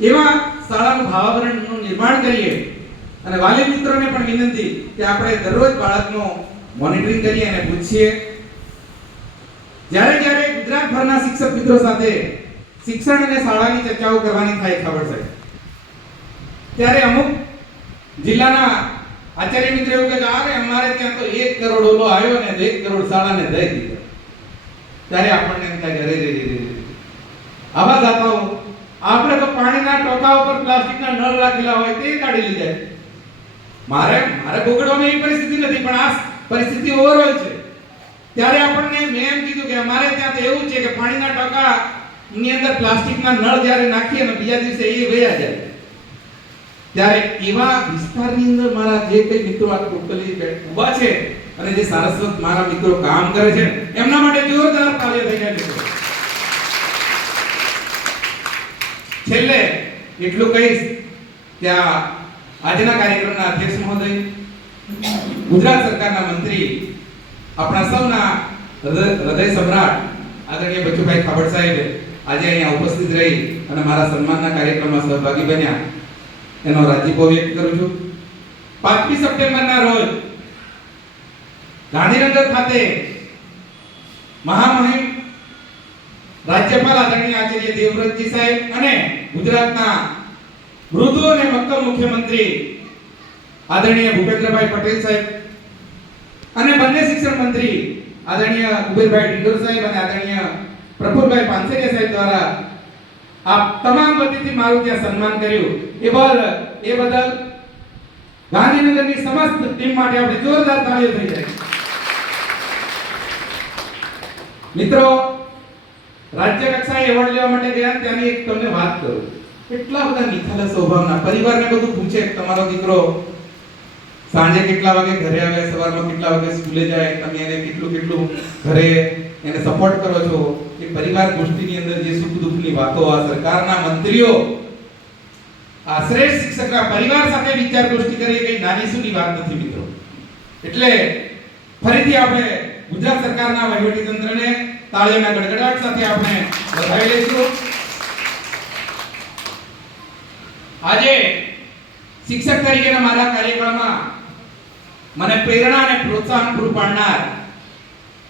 એવા શાળાનું વાતાવરણનું નિર્માણ કરીએ. અને વાલી મિત્રોને પણ વિનંતી કે આપણે દરરોજ બાળકનું મોનિટરિંગ કરીએ અને પૂછીએ. જ્યારે ગુજરાતભરના શિક્ષક મિત્રો સાથે શિક્ષણ અને શાળાની ચર્ચાઓ કરવાની થાય ખબર છે, ત્યારે અમુક જિલ્લાના આચાર્ય મિત્રો એવું કહે કે અરે અમારે ત્યાં તો 1 કરોડ ઓલો આવ્યો ને 1 કરોડ શાળાને દઈ દીધો. ત્યારે આપણને એમ થાય અરે આવા દાતાઓ આપણે તો પાણીના ટોકા ઉપર પ્લાસ્ટિકના નળ રાખેલા હોય તે કાઢી લીધા. મારે બગડવાની એવી પરિસ્થિતિ નથી, પણ આ પરિસ્થિતિ ઓવરઓલ છે. ત્યારે આપણને મેં એમ કીધું કે અમારે ત્યાં તો એવું છે કે પાણીના ટોકા ની અંદર પ્લાસ્ટિકના નળ જ્યારે નાખીએ ને બીજા દિવસે એ વયા જાય. ત્યારે એવા વિસ્તારની અંદર મારા જે કઈ મિત્રો આ ટોટલી ઊભા છે અને જે સારસ્વત મારા મિત્રો કામ કરે છે એમના માટે જોરદાર તાળીઓ થઈ જાય. છેલ્લે એટલું કહીશ કે આજના કાર્યક્રમના અધ્યક્ષ મહોદય, ગુજરાત સરકારના મંત્રી, આપણા સૌના હૃદય સમ્રાટ આદરણીય બચુભાઈ ખાબડ સાહેબ આજે અહીંયા ઉપસ્થિત રહી અને મારા સન્માનના કાર્યક્રમમાં સહભાગી બન્યા એનો રાજીપો વ્યક્ત કરું છું. 5મી સપ્ટેમ્બરના રોજ ગાંધીનગર ખાતે મહામહિમ રાજ્યપાલ આદરણીય આચાર્ય દેવવ્રતજી સાહેબ અને ગુજરાતના મૃદુ અને મક્કમ મુખ્યમંત્રી આદરણીય ભૂપેન્દ્રભાઈ પટેલ સાહેબ અને બંને શિક્ષણ મંત્રી આદરણીય કુબેરભાઈ ડિંડોર સાહેબ અને આદરણીય પ્રફુલભાઈ પાનસેરિયા સાહેબ દ્વારા આપ તમામ વતીથી મારું ત્યાં સન્માન કર્યું. એ બદલ ગાંધીનગરની સમસ્ત ટીમ માટે આપણે જોરદાર તાળીઓ થઈ જાય. મિત્રો, રાજ્ય કક્ષાએ એવોર્ડ લેવા માટે ગયા ત્યાંની એક તમને વાત કરું. એટલા બધા નિખાલસ સ્વભાવના, પરિવારને બધું પૂછે તમારો દીકરો સાંજે કેટલા વાગે ઘરે આવે, સવારમાં કેટલા વાગે સ્કૂલે જાય, તમે એને કેટલું ઘરે એને સપોર્ટ કરો છો. એ પરિવાર ગોષ્ઠીની અંદર જે સુખ દુઃખની વાતો આ સરકારના મંત્રીઓ આ શ્રેષ્ઠ શિક્ષકના પરિવાર સાથે વિચાર ગોષ્ઠી કરી કઈ નાની સૂની વાત નથી મિત્રો. એટલે ફરીથી આપણે ગુજરાત સરકારના વહીવટી તંત્રને તાળીઓના ગડગડાટ સાથે આપણે વધાવી લઈશું. આજે શિક્ષક તરીકેના મારા કાર્યક્રમમાં મને પ્રેરણા અને પ્રોત્સાહન પૂરું પાડનાર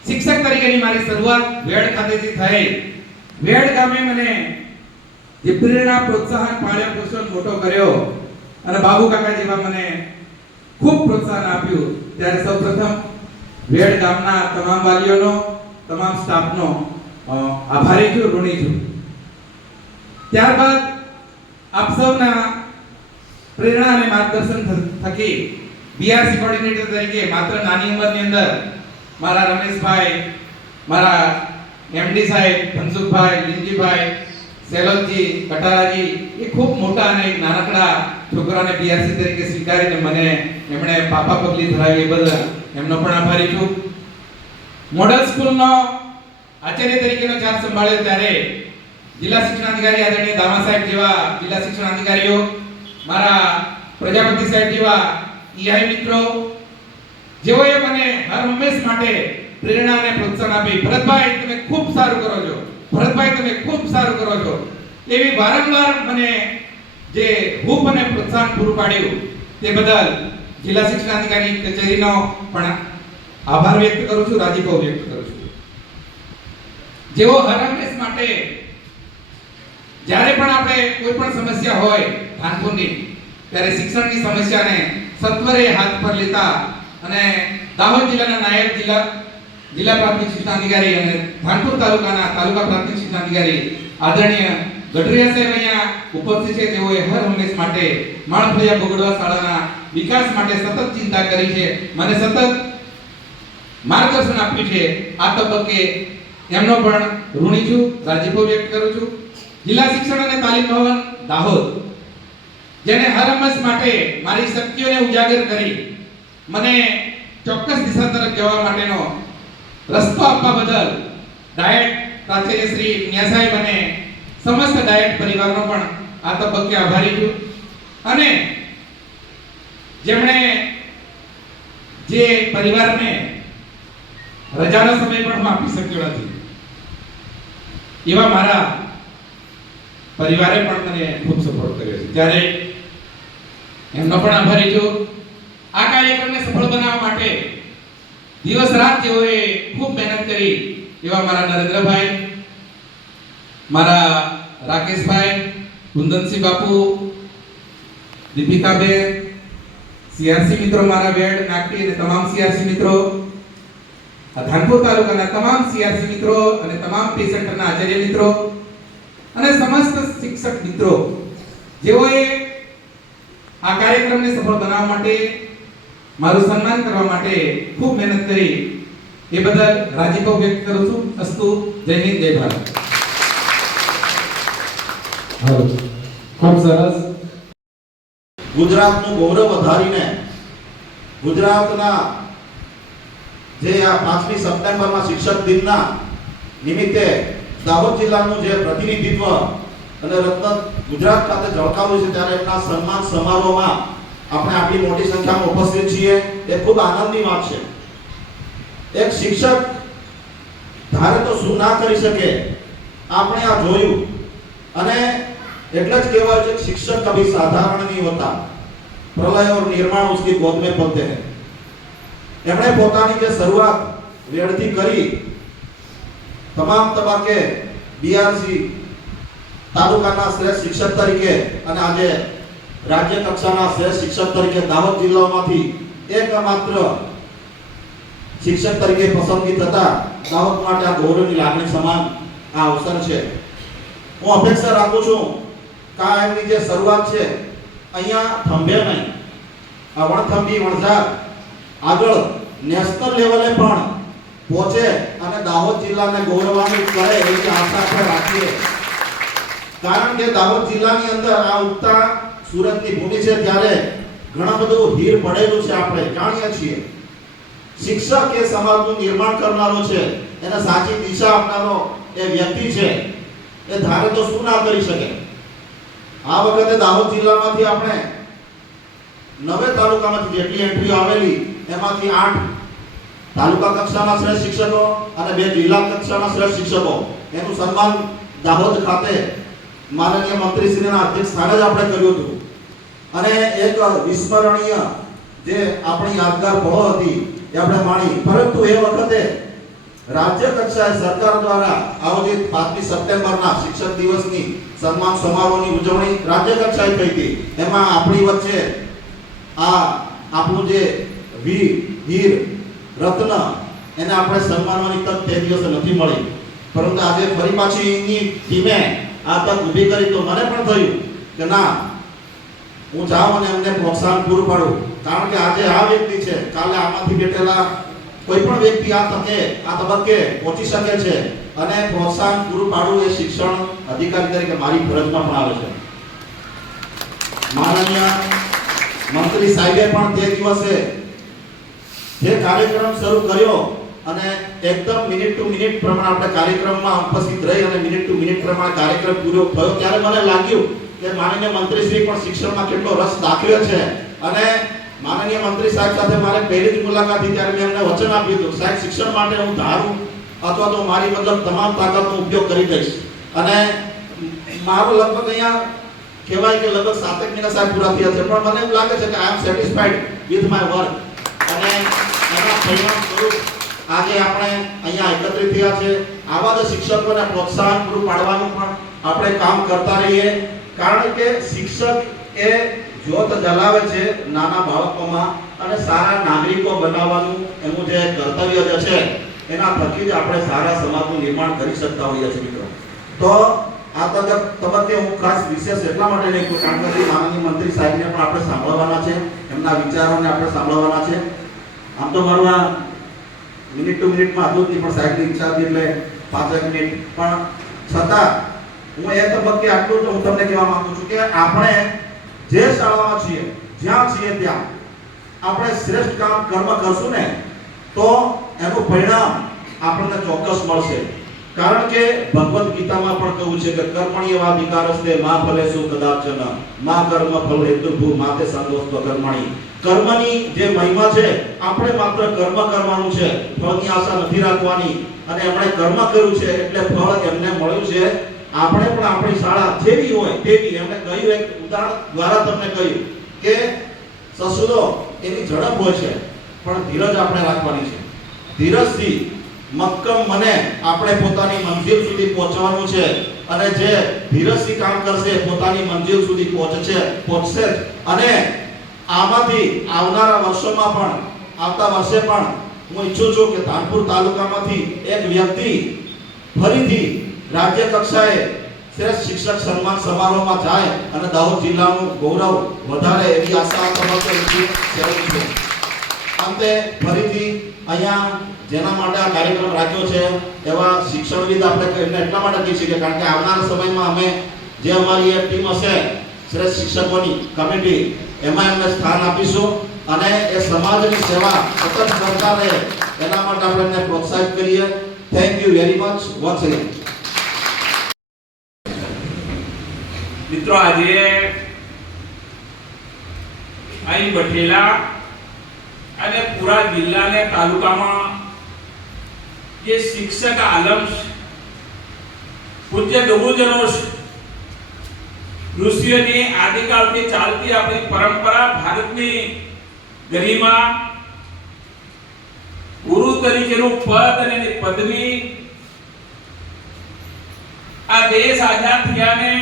શિક્ષક તરીકેની મારી શરૂઆત વેડ ખાતેથી થઈ. વેડ ગામે મને જે પ્રેરણા પ્રોત્સાહન પાળ્યા પોષણ મોટો કર્યો અને બાબુ કાકા જેવા મને ખૂબ પ્રોત્સાહન આપ્યું. ત્યારે સૌપ્રથમ વેડ ગામના તમામ વાલીઓનો, તમામ સ્ટાફનો આભારી છું, ઋણી છું. ત્યારબાદ આપ સૌના પ્રેરણા અને માર્ગદર્શન થકી બીઆરસી કોઓર્ડિનેટર તરીકે માત્ર નાની ઉંમરની અંદર મારા રમેશભાઈ, મારા એમડી સાહેબ, ધનસુખભાઈ, લીંજીભાઈ, સેલોજી, કટારાજી એ ખૂબ મોટા અને નાનકડા છોકરાને બીઆરસી તરીકે સ્વીકારીને મને એમણે પાપા પગલી ધરાવી એ બદલ એમનો પણ આભારી છું. મોડલ સ્કૂલનો આચાર્ય તરીકેનો ચાર્જ સંભાળ્યો ત્યારે જિલ્લા શિક્ષણાધિકારી આદરણીય દામા સાહેબ જેવા જિલ્લા શિક્ષણાધિકારીઓ, મારા પ્રજાપતિ સાહેબ જેવા ઈઆઈ મિત્રો જેઓએ મને હર હંમેશ માટે પ્રેરણા અને પ્રોત્સાહન આપી. ભરતભાઈ તમે ખૂબ સારું કરો છો, ભરતભાઈ તમે ખૂબ સારું કરો છો એવી વારંવાર મને જે હૂફ અને પ્રોત્સાહન પૂરું પાડ્યું તે બદલ જિલ્લા શિક્ષણાધિકારી કચેરીનો પણ આભાર વ્યક્ત કરું છું, રાજીપો વ્યક્ત કરું છું. જેઓ હર હંમેશ માટે જ્યારે પણ આપણે કોઈ પણ સમસ્યા હોય ધાનપુરની, ત્યારે શિક્ષણની સમસ્યાને સત્વરે હાથ પર લેતા અને દાહોદ જિલ્લાના નાયબ જિલ્લા પ્રાથમિક શિક્ષણાધિકારી અને ધાનપુર તાલુકાના તાલુકા પ્રાથમિક શિક્ષણાધિકારી આદરણીય ગઢરિયા સાહેબ અહીંયા ઉપસ્થિત છે. તેઓએ હર હંમેશ માટે માળફળિયા બગડવા શાળાના વિકાસ માટે સતત ચિંતા કરી છે, મને સતત માર્ગદર્શન આપ્યું છે. આ તબક્કે એમનો પણ ઋણી છું, રાજીપો વ્યક્ત કરું છું. જિલ્લા શિક્ષણ અને તાલીમ ભવન દાહોદ, જેને હર હંમેશ માટે મારી શક્તિઓને ઉજાગર કરી મને ચોક્કસ દિશા તરફ જવા માટેનો રસ્તો આપવા બદલ ડાયટ પ્રાચાર્ય શ્રી ન્યા સાહેબ અને સમસ્ત ડાયટ પરિવારનો પણ આ તબક્કે આભારી છું. અને જેમણે જે પરિવારને રજાનો સમય પણ હું આપી શક્યો નથી, એવા મારા પરિવારે પણ મને ખૂબ સપોર્ટ કર્યો છે, ત્યારે એમનો પણ આભારી છું. આ કાર્યક્રમને સફળ બનાવવા માટે દિવસ રાત જેઓએ ખૂબ મહેનત કરી એવા મારા નરેન્દ્રભાઈ, મારા રાકેશભાઈ, કુંદનસિંહ બાપુ, દીપિકાબેન, સીઆરસી મિત્રો, મારા વેડ નાગટી અને તમામ સીઆરસી મિત્રો, ધાનપુર તાલુકાના તમામ સીઆરસી મિત્રો અને તમામ પે સેન્ટરના આચાર્ય મિત્રો અને સમસ્ત શિક્ષક મિત્રો જેઓએ આ કાર્યક્રમને સફળ બનાવવા માટે, મારું સન્માન કરવા માટે ખૂબ મહેનત કરી, એ બદલ રાજીપો વ્યક્ત કરું છું. અસ્તુ. જય હિન્દ, જય ભારત. ખૂબ સરસ. ગુજરાતનું ગૌરવ વધારીને ગુજરાતના જે આ 5મી સપ્ટેમ્બરના શિક્ષક દિનના નિમિત્તે દાહોદ જિલ્લાનું જે પ્રતિનિધિત્વ અને રત્ન ગુજરાત ખાતે ઝળકાવ્યું છે, ત્યારે એમના સન્માન સમારોહમાં આપણે આટલી મોટી સંખ્યામાં ઉપસ્થિત છીએ એ ખૂબ આનંદની વાત છે. એક શિક્ષક ધારે તો શું ના કરી શકે, આપણે આ જોયું. અને એટલે જ કહેવાય છે શિક્ષક કભી સાધારણ નહીં હોતા, પ્રલય और निर्माण उसकी गोद में पलते हैं. એમણે પોતાની જે શરૂઆત વેડથી કરી, તમામ તબક્કે બીઆરસી તાલુકાના શ્રેષ્ઠ શિક્ષક તરીકે અને આજે રાજ્ય કક્ષાના શ્રેષ્ઠ શિક્ષક તરીકે દાહોદ જિલ્લામાંથી એકમાત્ર શિક્ષક તરીકે પસંદગી થતા દાહોદ માટે આ ગૌરવની લાગણી સમાન આ અવસર છે. હું અપેક્ષા રાખું છું કે આ એમની જે શરૂઆત છે અહીંયા થંભે નહીં, આ વણથંભી વણઝાર આગળ નેશનલ લેવલે પણ પહોંચે અને દાહોદ જિલ્લાને ગૌરવાન્વિત કરે એવી આશા આપણે રાખીએ. કારણ કે દાહોદ જિલ્લાની અંદર આ ઉગતા સુરતની ભૂમિ છે, ત્યારે ઘણા બધું હીર પડેલું છે, આપણે જાણીએ છીએ. શિક્ષક એ સમાજનું નિર્માણ કરનારો છે, એને સાચી દિશા આપનારો એ વ્યક્તિ છે. એ ધારે તો શું ના કરી શકે. આ વખતે દાહોદ જિલ્લામાંથી આપણે 9 તાલુકામાંથી જેટલી એન્ટ્રીઓ આવેલી એમાંથી 8 તાલુકા કક્ષાના શ્રેષ્ઠ શિક્ષકો અને 2 જિલ્લા કક્ષાના શ્રેષ્ઠ શિક્ષકો, એનું સન્માન દાહોદ ખાતે માનનીય મંત્રીશ્રીના અધ્યક્ષ સ્થાને જ આપણે કર્યું હતું. અને એક વિસ્મરણીય જે આપણી યાદગાર પળો હતી એ આપણે માણી. પરંતુ એ વખતે રાજ્ય કક્ષાએ સરકાર દ્વારા આયોજિત 5મી સપ્ટેમ્બરના શિક્ષક દિવસની સન્માન સમારોહની ઉજવણી રાજ્ય કક્ષાએ થઈ હતી. એમાં આપણી વચ્ચે આ આપણું જે વીર રત્ન એને આપણે સન્માનવાની તક તે દિવસે નથી મળી, પરંતુ આજે ફરી પાછી એની ટીમે આ તક ઊભી કરી તો મને પણ થયું કે ના, હું જાઉં અને એમને પ્રોત્સાહન પૂરું પાડું. કારણ કે આજે આ વ્યક્તિ છે, કાલે આમાંથી બેઠેલા કોઈ પણ વ્યક્તિ આ તબક્કે પહોંચી શકે છે અને પ્રોત્સાહન પૂરું પાડવું એ શિક્ષણ અધિકારી તરીકે મારી ફરજમાં પણ આવે છે. માનનીય મંત્રી સાહેબે પણ તે દિવસે જે કાર્યક્રમ શરૂ કર્યો અને એકદમ મિનિટ ટુ મિનિટ પ્રમાણે આપણે કાર્યક્રમમાં ઉપસ્થિત રહી અને મિનિટ ટુ મિનિટ પ્રમાણે કાર્યક્રમ પૂરો થયો, ત્યારે મને લાગ્યું કે માનનીય મંત્રીશ્રી પણ શિક્ષણમાં કેટલો રસ દાખવ્યો છે. અને માનનીય મંત્રી સાહેબ સાથે મારે પહેલી જ મુલાકાત થઈ ત્યારે મેં એમને વચન આપ્યું હતું, સાહેબ શિક્ષણ માટે હું ધારું અથવા તો મારી મતલબ તમામ તાકાતનો ઉપયોગ કરી દઈશ. અને મારો લગભગ અહીંયા કહેવાય કે લગભગ 7 મહિના સાહેબ પૂરા થયા છે, પણ મને એવું લાગે છે કે આઈ એમ સેટિસ્ફાઈડ વિથ માય વર્ક અને એના પરિણામ સ્વરૂપ આજે આપણે અહીંયા એકત્રિત થયા છે. આવા જ શિક્ષકોને પ્રોત્સાહન પૂરું પાડવાનું પણ આપણે કામ કરતા રહીએ, કારણ કે શિક્ષક એ જ્યોત જલાવે છે નાના બાળકોમાં અને સારા નાગરિકો બનાવવાનું એનું જે કર્તવ્ય જે છે એના થકી જ આપણે સારા સમાજનું નિર્માણ કરી શકતા હોઈએ છીએ મિત્રો. તો આ તબક્કે હું ખાસ વિશેષ એટલા માટે નહીં કહું કારણ કે માનનીય મંત્રી સાહેબને પણ આપણે સાંભળવાના છે, એમના વિચારોને આપણે સાંભળવાના છે. આમ તો મારું આ મિનિટ ટુ મિનિટમાં હતું જ નહીં, પણ સાહેબની ઈચ્છા હતી એટલે 5 મિનિટ, પણ છતાં હું એ તબક્કે આટલું તો હું તમને કહેવા માંગુ છું કે આપણે જે શાળામાં છીએ, જ્યાં છીએ ત્યાં આપણે શ્રેષ્ઠ કર્મ કરશું ને તો એનું પરિણામ આપણને ચોક્કસ મળશે. કારણ કે ભગવદ્ ગીતામાં પણ કહ્યું છે કે કર્મણ્યવાધિકારસ્તે મા ફલેષુ કદાચન મા કર્મ ફલ હેતુર્ભૂ માતે સંતોષ કર્મણી. કર્મની જે મહિમા છે, આપણે માત્ર કર્મ કરવાનું છે, ફળની આશા નથી રાખવાની, અને એમણે કર્મ કર્યું છે એટલે ફળ એમને મળ્યું છે. આપણે પણ આપણી શાળા જેવી હોય તેવી, એમણે કહ્યું એક ઉદાહરણ દ્વારા તમને કહ્યું કે સસુરો એની ઝડપ હોય છે પણ ધીરજ આપણે રાખવાની છે. ધીરજથી મક્કમ મને આપણે પોતાની મંજિલ સુધી પહોંચવાનું છે, અને જે ધીરજથી કામ કરશે પોતાની મંજિલ સુધી પહોંચશે જ. અને આમાંથી આવનારા વર્ષોમાં પણ, આવતા વર્ષે પણ હું ઈચ્છું છું કે ધાનપુર તાલુકામાંથી એક વ્યક્તિ ફરીથી રાજ્ય કક્ષાએ શ્રેષ્ઠ શિક્ષક સન્માન સમારોહમાં જાય અને દાહોદ જિલ્લાનું ગૌરવ વધારે એવી આશા છે. અંતે ફરીથી અહીંયા જેના માટે આ કાર્યક્રમ રાખ્યો છે એવા શિક્ષણવિદ આપણે એમને એટલા માટે કહી શકીએ કારણ કે આવનારા સમયમાં અમે જે અમારી એક ટીમ હશે શ્રેષ્ઠ શિક્ષકોની કમિટી, એમાં એમને સ્થાન આપીશું અને એ સમાજની સેવા સતત કરતા રહે એના માટે આપણે એમને પ્રોત્સાહિત કરીએ. Thank you very much once again. મિત્રો, આજે અહીં બઠેલા અને પૂરા જિલ્લા ને તાલુકામાં જે શિક્ષક આલમ પૂજ્ય ગુરુજનો ઋષિઓની આદિકાળથી ચાલતી આપણી પરંપરા, ભારતની ગરિમા, ગુરુ તરીકેનું પદ અને એની પદવી, આ દેશ આઝાદ થયાને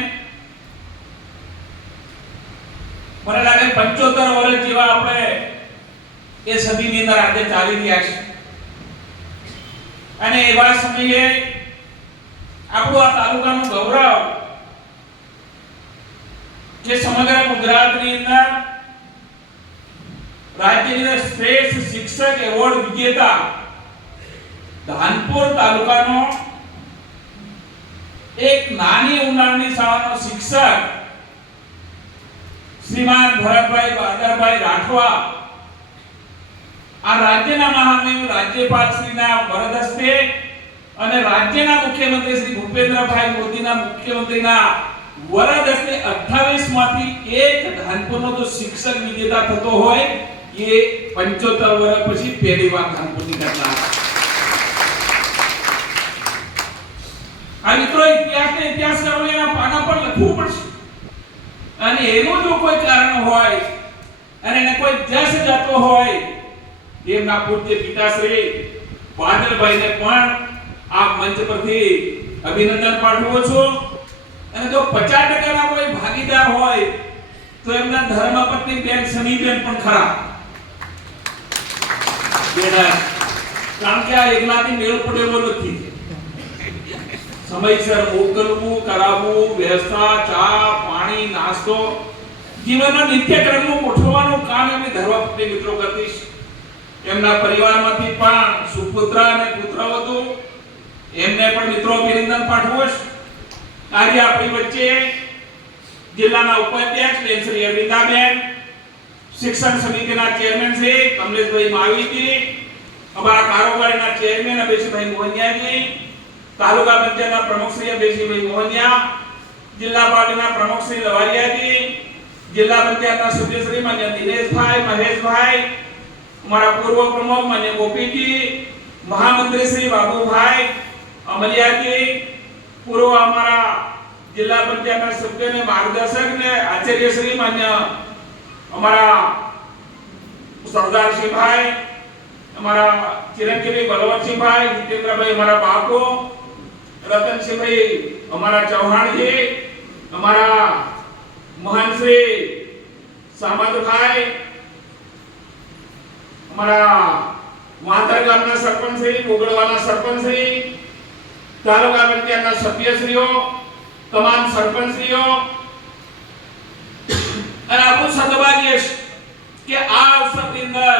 મને લાગે 75 વર્ષ જેવા આપણે એ સદીની અંદર આજે ચાલી રહ્યા છે. અને એવા સમયે આપણું આ તાલુકાનું ગૌરવ જે સમગ્ર ગુજરાતની અંદર રાજ્યની શ્રેષ્ઠ શિક્ષક એવોર્ડ વિજેતા ધાનપુર તાલુકાનો એક નાની ઉંડાણની શાળાનો શિક્ષક શ્રીમાન ભરતભાઈ બાદરભાઈ રાઠવા આ રાજ્યના મહામહિમ રાજ્યપાલ શ્રીના વરદ હસ્તે અને રાજ્યના મુખ્યમંત્રી શ્રી ભૂપેન્દ્રભાઈ મોદીના મુખ્યમંત્રીના વરદ હસ્તે 28 માંથી એક ધાનપુરનો જો શિક્ષક વિજેતા થતો હોય એ 75 વર્ષ પછી પહેલી વાર ધાનપુરની ઘટના. આ મિત્રો ઇતિહાસ કરવો એના પાના પર લખવું પડશે, અને એનું જો કોઈ કારણ હોય અને એને કોઈ જસ જતો હોય એમના પૂજ્ય પિતાશ્રી બાદલભાઈને પણ આ મંચ પરથી અભિનંદન પાઠવું છું. અને જો 50% ના કોઈ ભાગીદાર હોય તો એમના ધર્મપત્ની બેન સનીબેન પણ ખરા, કારણ કે આ એકલાથી મેળ પડેલો નથી. સમયસર મોકલવું, કરાવવું, વ્યવસ્થા, ચા પાણી, નાસ્તો, જીવનના નિત્યક્રમનું ગોઠવવાનું કામ એમની ધર્મપત્ની મિત્રો કરતી. એમના પરિવારમાંથી પણ સુપુત્ર અને પુત્રવધુ એમને પણ મિત્રો અભિનંદન પાઠવું. આજે આપણી વચ્ચે જિલ્લાના ઉપાધ્યક્ષ બેન શ્રી અરવિંદાબેન, શિક્ષણ સમિતિના ચેરમેન શ્રી કમલેશભાઈ માવીજી, અમારા કારોબારીના ચેરમેન અભિષેકભાઈ મોહનિયાજી, તાલુકા પંચાયતના પ્રમુખ શ્રી અભિષેકભાઈ મોહનિયા, જિલ્લા પાર્ટીના પ્રમુખ શ્રી લવારિયાજી, જિલ્લા પંચાયતના સભ્ય શ્રી માન્ય દિનેશભાઈ, મહેશભાઈ, અમારા પૂર્વ પ્રમુખ માન્ય ગોપીજી, મહામંત્રી શ્રી બાબુભાઈ અમલિયાજી, પૂર્વ અમારા જિલ્લા પંચાયતના સભ્યને માર્ગદર્શક ને આચાર્ય શ્રી માન્ય અમારા સરદારસિંહભાઈ, અમારા ચિરંજીવી બલવંતસિંહભાઈ, જીતેન્દ્રભાઈ અમારા બાપુ, રતનસિંહભાઈ અમારા ચૌહાણજી, અમારા મહાન શ્રી સામંતભાઈ, અમારા વાંતર ગામના સરપંચ શ્રી, કોગળવાના સરપંચ શ્રી, તાલુકા પંચાયતના સભ્યશ્રીઓ, તમામ સરપંચશ્રીઓ, અને આપણું સદભાગ્ય છે કે આ અવસરની અંદર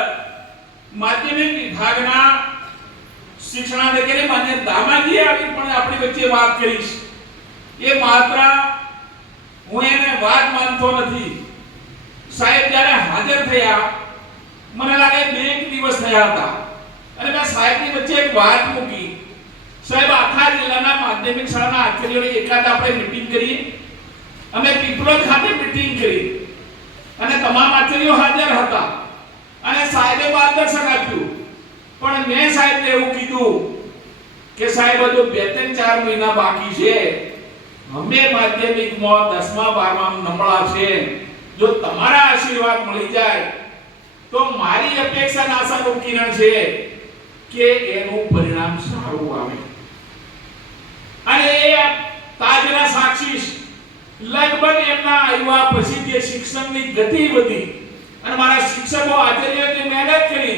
માધ્યમિક વિભાગના શિક્ષણાધિકારી માન્ય દામાજી આવી પણ આપણી વચ્ચે વાત કરી છે. એ માત્ર હું એને વાત માનતો નથી. સાહેબ જ્યારે હાજર થયા મને લાગે 2 દિવસ થયા હતા અને મેં સાહેબની વચ્ચે એક વાત મૂકી. સાહેબ આખા જિલ્લાના માધ્યમિક શાળાના આચાર્યોની એકાદ આપણે મીટિંગ કરી. અમે પીપલોદ ખાતે મીટિંગ કરી અને તમામ આચાર્યો હાજર હતા અને સાહેબે માર્ગદર્શન આપ્યું. પણ મેં સાહેબને એવું કીધું કે સાહેબ હજુ 2-4 મહિના બાકી છે. અમે માધ્યમિકમાં 10મા 12મા નંબળા છે. જો તમારા આશીર્વાદ મળી જાય તો મારી અપેક્ષા આશાનું કિરણ છે કે એનું પરિણામ સારું આવે. અને એ તાજના સાક્ષી લગભગ એમના આવ્યા પછી જે શિક્ષણની ગતિ વધી અને મારા શિક્ષકો આચાર્યોએ મહેનત કરી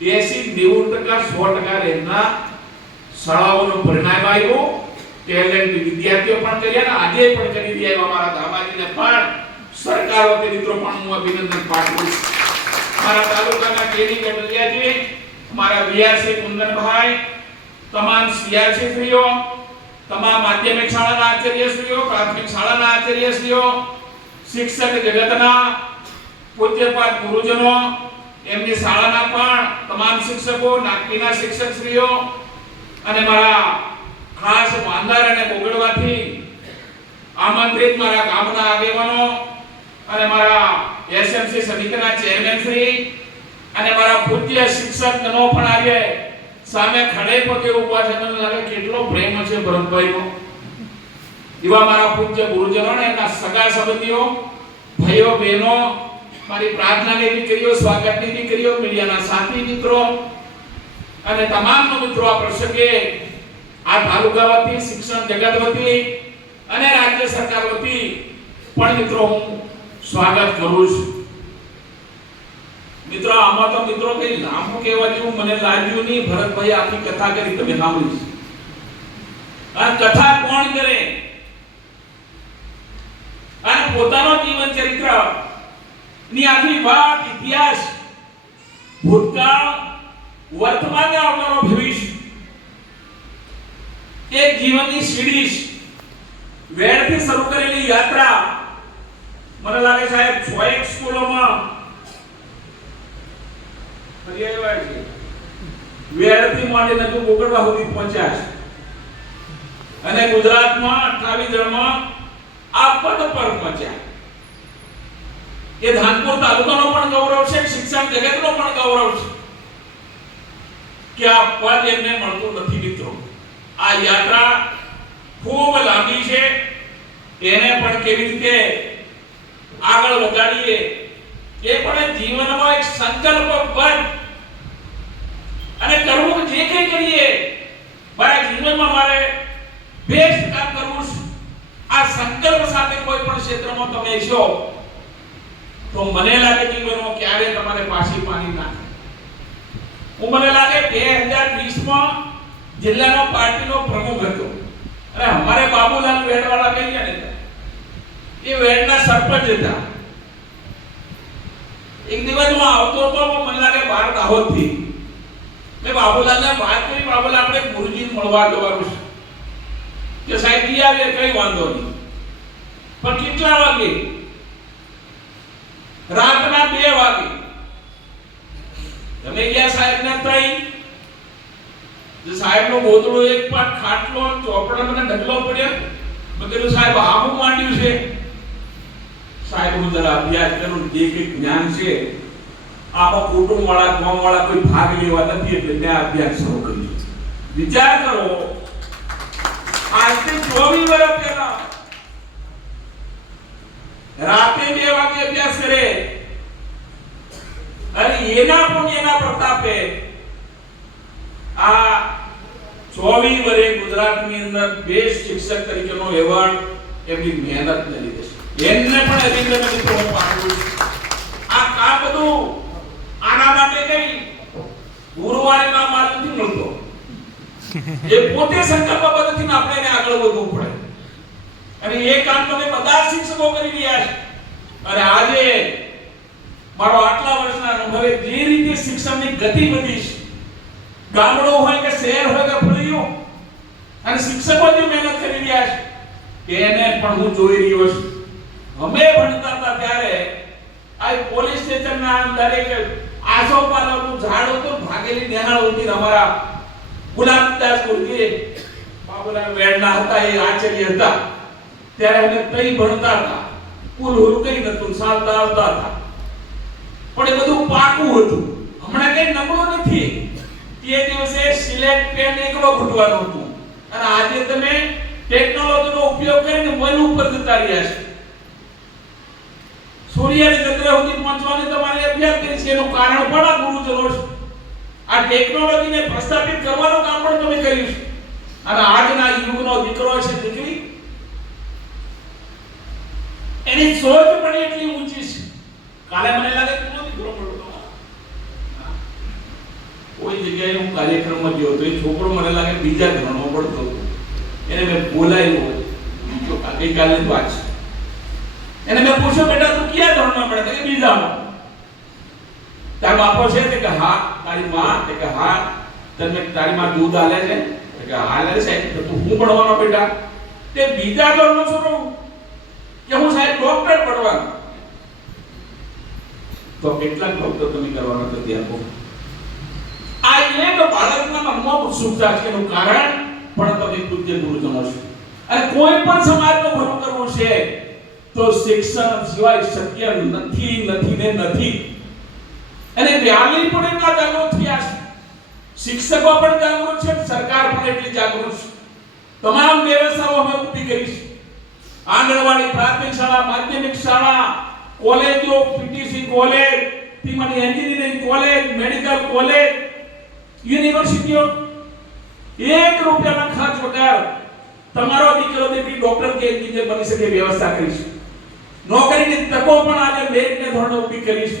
80-90% 100% એમના શાળાઓનું પરિણામ આવ્યું. ટેલેન્ટ વિદ્યાર્થીઓ પણ કર્યા અને આજે પણ કરી રહ્યા અમારા દામાજીને પણ સરકાર વતી મિત્રો પણ હું અભિનંદન પાઠવું છું. મારા તાલુકાના કેડી ગઢલિયાજી, મારા વીઆરસી કુંદનભાઈ, તમામ સીઆરસીશ્રીઓ, તમામ માધ્યમિક શાળાના આચાર્યશ્રીઓ, પ્રાથમિક શાળાના આચાર્યશ્રીઓ, શિક્ષક જગતના પૂજ્યપાદ ગુરુજનો, એમની શાળાના પણ તમામ શિક્ષકો, નાગપીના શિક્ષકશ્રીઓ અને મારા ખાસ વાંદર અને બોગડવાથી આમંત્રિત મારા ગામના આગેવાનો અને મારા એસએમસી સમિતિના ચેરમેન શ્રી અને મારા પૂજ્ય શિક્ષકગણો પણ આજે સામે ખડે પગે ઊભા છે. મને લાગે કેટલો પ્રેમ છે ભરતભાઈનો. એવા મારા પૂજ્ય ગુરુજનો અને એના સગા સંબંધીઓ, ભાઈઓ બહેનો, મારી પ્રાર્થનાની દીકરીઓ, સ્વાગતની દીકરીઓ, મીડિયાના સાથી મિત્રો અને તમામ મિત્રો આ પ્રસંગે આ તાલુકા વતી, શિક્ષણ જગત વતી અને રાજ્ય સરકાર વતી પણ મિત્રો હું સ્વાગત કરું છું. મિત્રો આમાં તો મિત્રો કઈ લાંબુ કહેવા જેવું મને લાગ્યું નહીં. ભરતભાઈ આખી કથા કરી, તમે સાંભળી. આ કથા કોણ કરે? અને પોતાનો જીવન ચરિત્ર ની આખી વાત, ઇતિહાસ, ભૂતકાળ, વર્તમાન આવનારો ભવિષ્ય, એક જીવનની સીડી, વેડથી શરૂ કરેલી યાત્રા. મને લાગે સાહેબ 6 સ્કૂલોમાં વેડથી માંડીને હજુ બોગડવા સુધી પહોંચ્યા છે અને ગુજરાતમાં 28 જણમાં આ પદ પર પહોંચ્યા. એ ધાનપુર તાલુકાનો પણ ગૌરવ છે, શિક્ષણ જગતનો પણ ગૌરવ છે કે આ પદ એમને મળતું નથી. મિત્રો આ યાત્રા ખૂબ લાંબી છે. એને પણ કેવી રીતે આગળ વધારીએ એ પણ જીવનમાં એક સંકલ્પ બન અને કરવું જે કંઈ કરીએ મારા જીવનમાં મારે બેસ્ટ કામ કરવું છે. આ સંકલ્પ સાથે કોઈ પણ ક્ષેત્રમાં તમે છો તો મને લાગે જીવનમાં ક્યારે તમારે પાછી પાણી નાખે. મને લાગે 2020માં જિલ્લાનો પાર્ટીનો પ્રમુખ હતો અને અમારે બાબુલાલ વેડવાળા કહીએ ને એ વેડના સરપંચ હતા. એક દિવસ હું આવતો હતો, મને લાગે 12 દાહોદથી. મેં બાબુલાલને વાત કરી, બાબુલાલ આપણે ગુરુજીને મળવા જવાનું છે કે સાહેબ જી આવે કઈ વાંધો નહીં, પણ કેટલા વાગે? રાતના 2 વાગે. તમે ગયા સાહેબને તઈ જે સાહેબનો ગોદડો એક પાટ ખાટલો ચોપડા મને ઢગલો પડ્યો. મેં કીધું સાહેબ આવું માંડ્યું છે. સાહેબ હું જરા અભ્યાસ કરું, જે કંઈ જ્ઞાન છે આમાં કુટુંબ વાળા, ગામ વાળા કોઈ ભાગ લેવા નથી એટલે મેં અભ્યાસ શરૂ કર્યો. વિચાર કરો, આજથી 24 વર્ષ પહેલા રાતે 2 વાગે અભ્યાસ કરે અને એના પુણ્યના પ્રતાપે આ 24 વર્ષે ગુજરાતની અંદર બેસ્ટ શિક્ષક તરીકેનો એવોર્ડ એમની મહેનતને લીધે છે. એમને પણ અભિનંદન મિત્રો હું પાઠવું છું. આ બધું આના માટે કઈ ગુરુવારે કામ નથી મળતો. એ પોતે સંકલ્પબદ્ધથી આપણે એને આગળ વધવું પડે અને એ કામ તમે બધા શિક્ષકો કરી રહ્યા છે. અને આજે મારો આટલા વર્ષના અનુભવે જે રીતે શિક્ષણની ગતિ વધી છે, ગામડો હોય કે શહેર હોય કે ફળિયું, અને શિક્ષકો જે મહેનત કરી રહ્યા છે એને પણ હું જોઈ રહ્યો છું. અમે ભણતા હતા ત્યારે આ પોલીસ સ્ટેશનના અંદર એક આસોપાલવનું ઝાડ હતું, ભાગેલી નિહાળ હતી. અમારા ગુલાબદાસ ગુરજી બાબુલાલ વેડના હતા, એ આચાર્ય હતા. ત્યારે અમે તઈ ભણતા હતા. કુલ હુર કઈ નતું, ચાલતા આવતા હતા. પણ એ બધું પાકું હતું. હમણાં કઈ નબળું નથી. તે દિવસે સિલેક્ટ પેન એકલો ઘૂંટવાનું હતું અને આજે તમે ટેકનોલોજીનો ઉપયોગ કરીને વન ઉપર જતા રહ્યા છો. સૂર્યની ચંદ્ર સુધી પહોંચવાની તમારે અભ્યાસ કરી છે. એનું કારણ પણ આ ગુરુજનો છે. આ ટેકનોલોજીને પ્રસ્થાપિત કરવાનું કામ પણ તમે કર્યું છે. અને આજના યુગનો દીકરો છે, દીકરી, એની સોચ પણ એટલી ઊંચી છે. કાલે મને લાગે કોનો દીકરો મળતો કોઈ જગ્યાએ હું કાર્યક્રમમાં ગયો તો એ છોકરો મને લાગે બીજા ધોરણમાં ભણતો હતો. એને મેં બોલાવ્યો, બીજો ગઈકાલની વાત છે. એને મેં પૂછ્યું, બેટા તું કયા ધોરણમાં ભણે? કે બીજામાં. તાર બાપો છે? કે હા. તારી માં? કે હા. તને તારી માં દૂધ આલે છે? કે હાલે છે. તો તું હું ભણવાનો બેટા? તે બીજા ધોરણનો છોકરો કે હું સાહેબ ડોક્ટર ભણવાનો. તો કેટલાક ડોક્ટર તમે કરવાનો તો ત્યાં આપો. આ એક બાળકના મનમાં ઉત્સુકતા છે. એનું કારણ પણ તમે પૂજ્ય ગુરુજનો છો. અને કોઈ પણ સમાજનું ભલું કરવું છે તો શિક્ષણ સિવાય શક્ય નથી, નથી ને નથી. અને વ્યાલી પણ એટલા જાગૃત થયા છે, શિક્ષકો પણ જાગૃત છે, સરકાર પણ એટલી જાગૃત છે. તમામ વ્યવસ્થાઓ અમે ઊભી કરી છે. આંગણવાડી, પ્રાથમિક શાળા, માધ્યમિક શાળા, કોલેજો, પીટીસી કોલેજ, તીમની એન્જિનિયરિંગ કોલેજ, મેડિકલ કોલેજ, યુનિવર્સિટીઓ 1 રૂપિયાના ખર્ચ વગર તમારો દીકરો દીકરી ડોક્ટર કે એન્જિનિયર બની શકે વ્યવસ્થા કરી છે. નોકરીની તકો પણ આજે મેરિટને ધોરણે ઊભી કરી છે.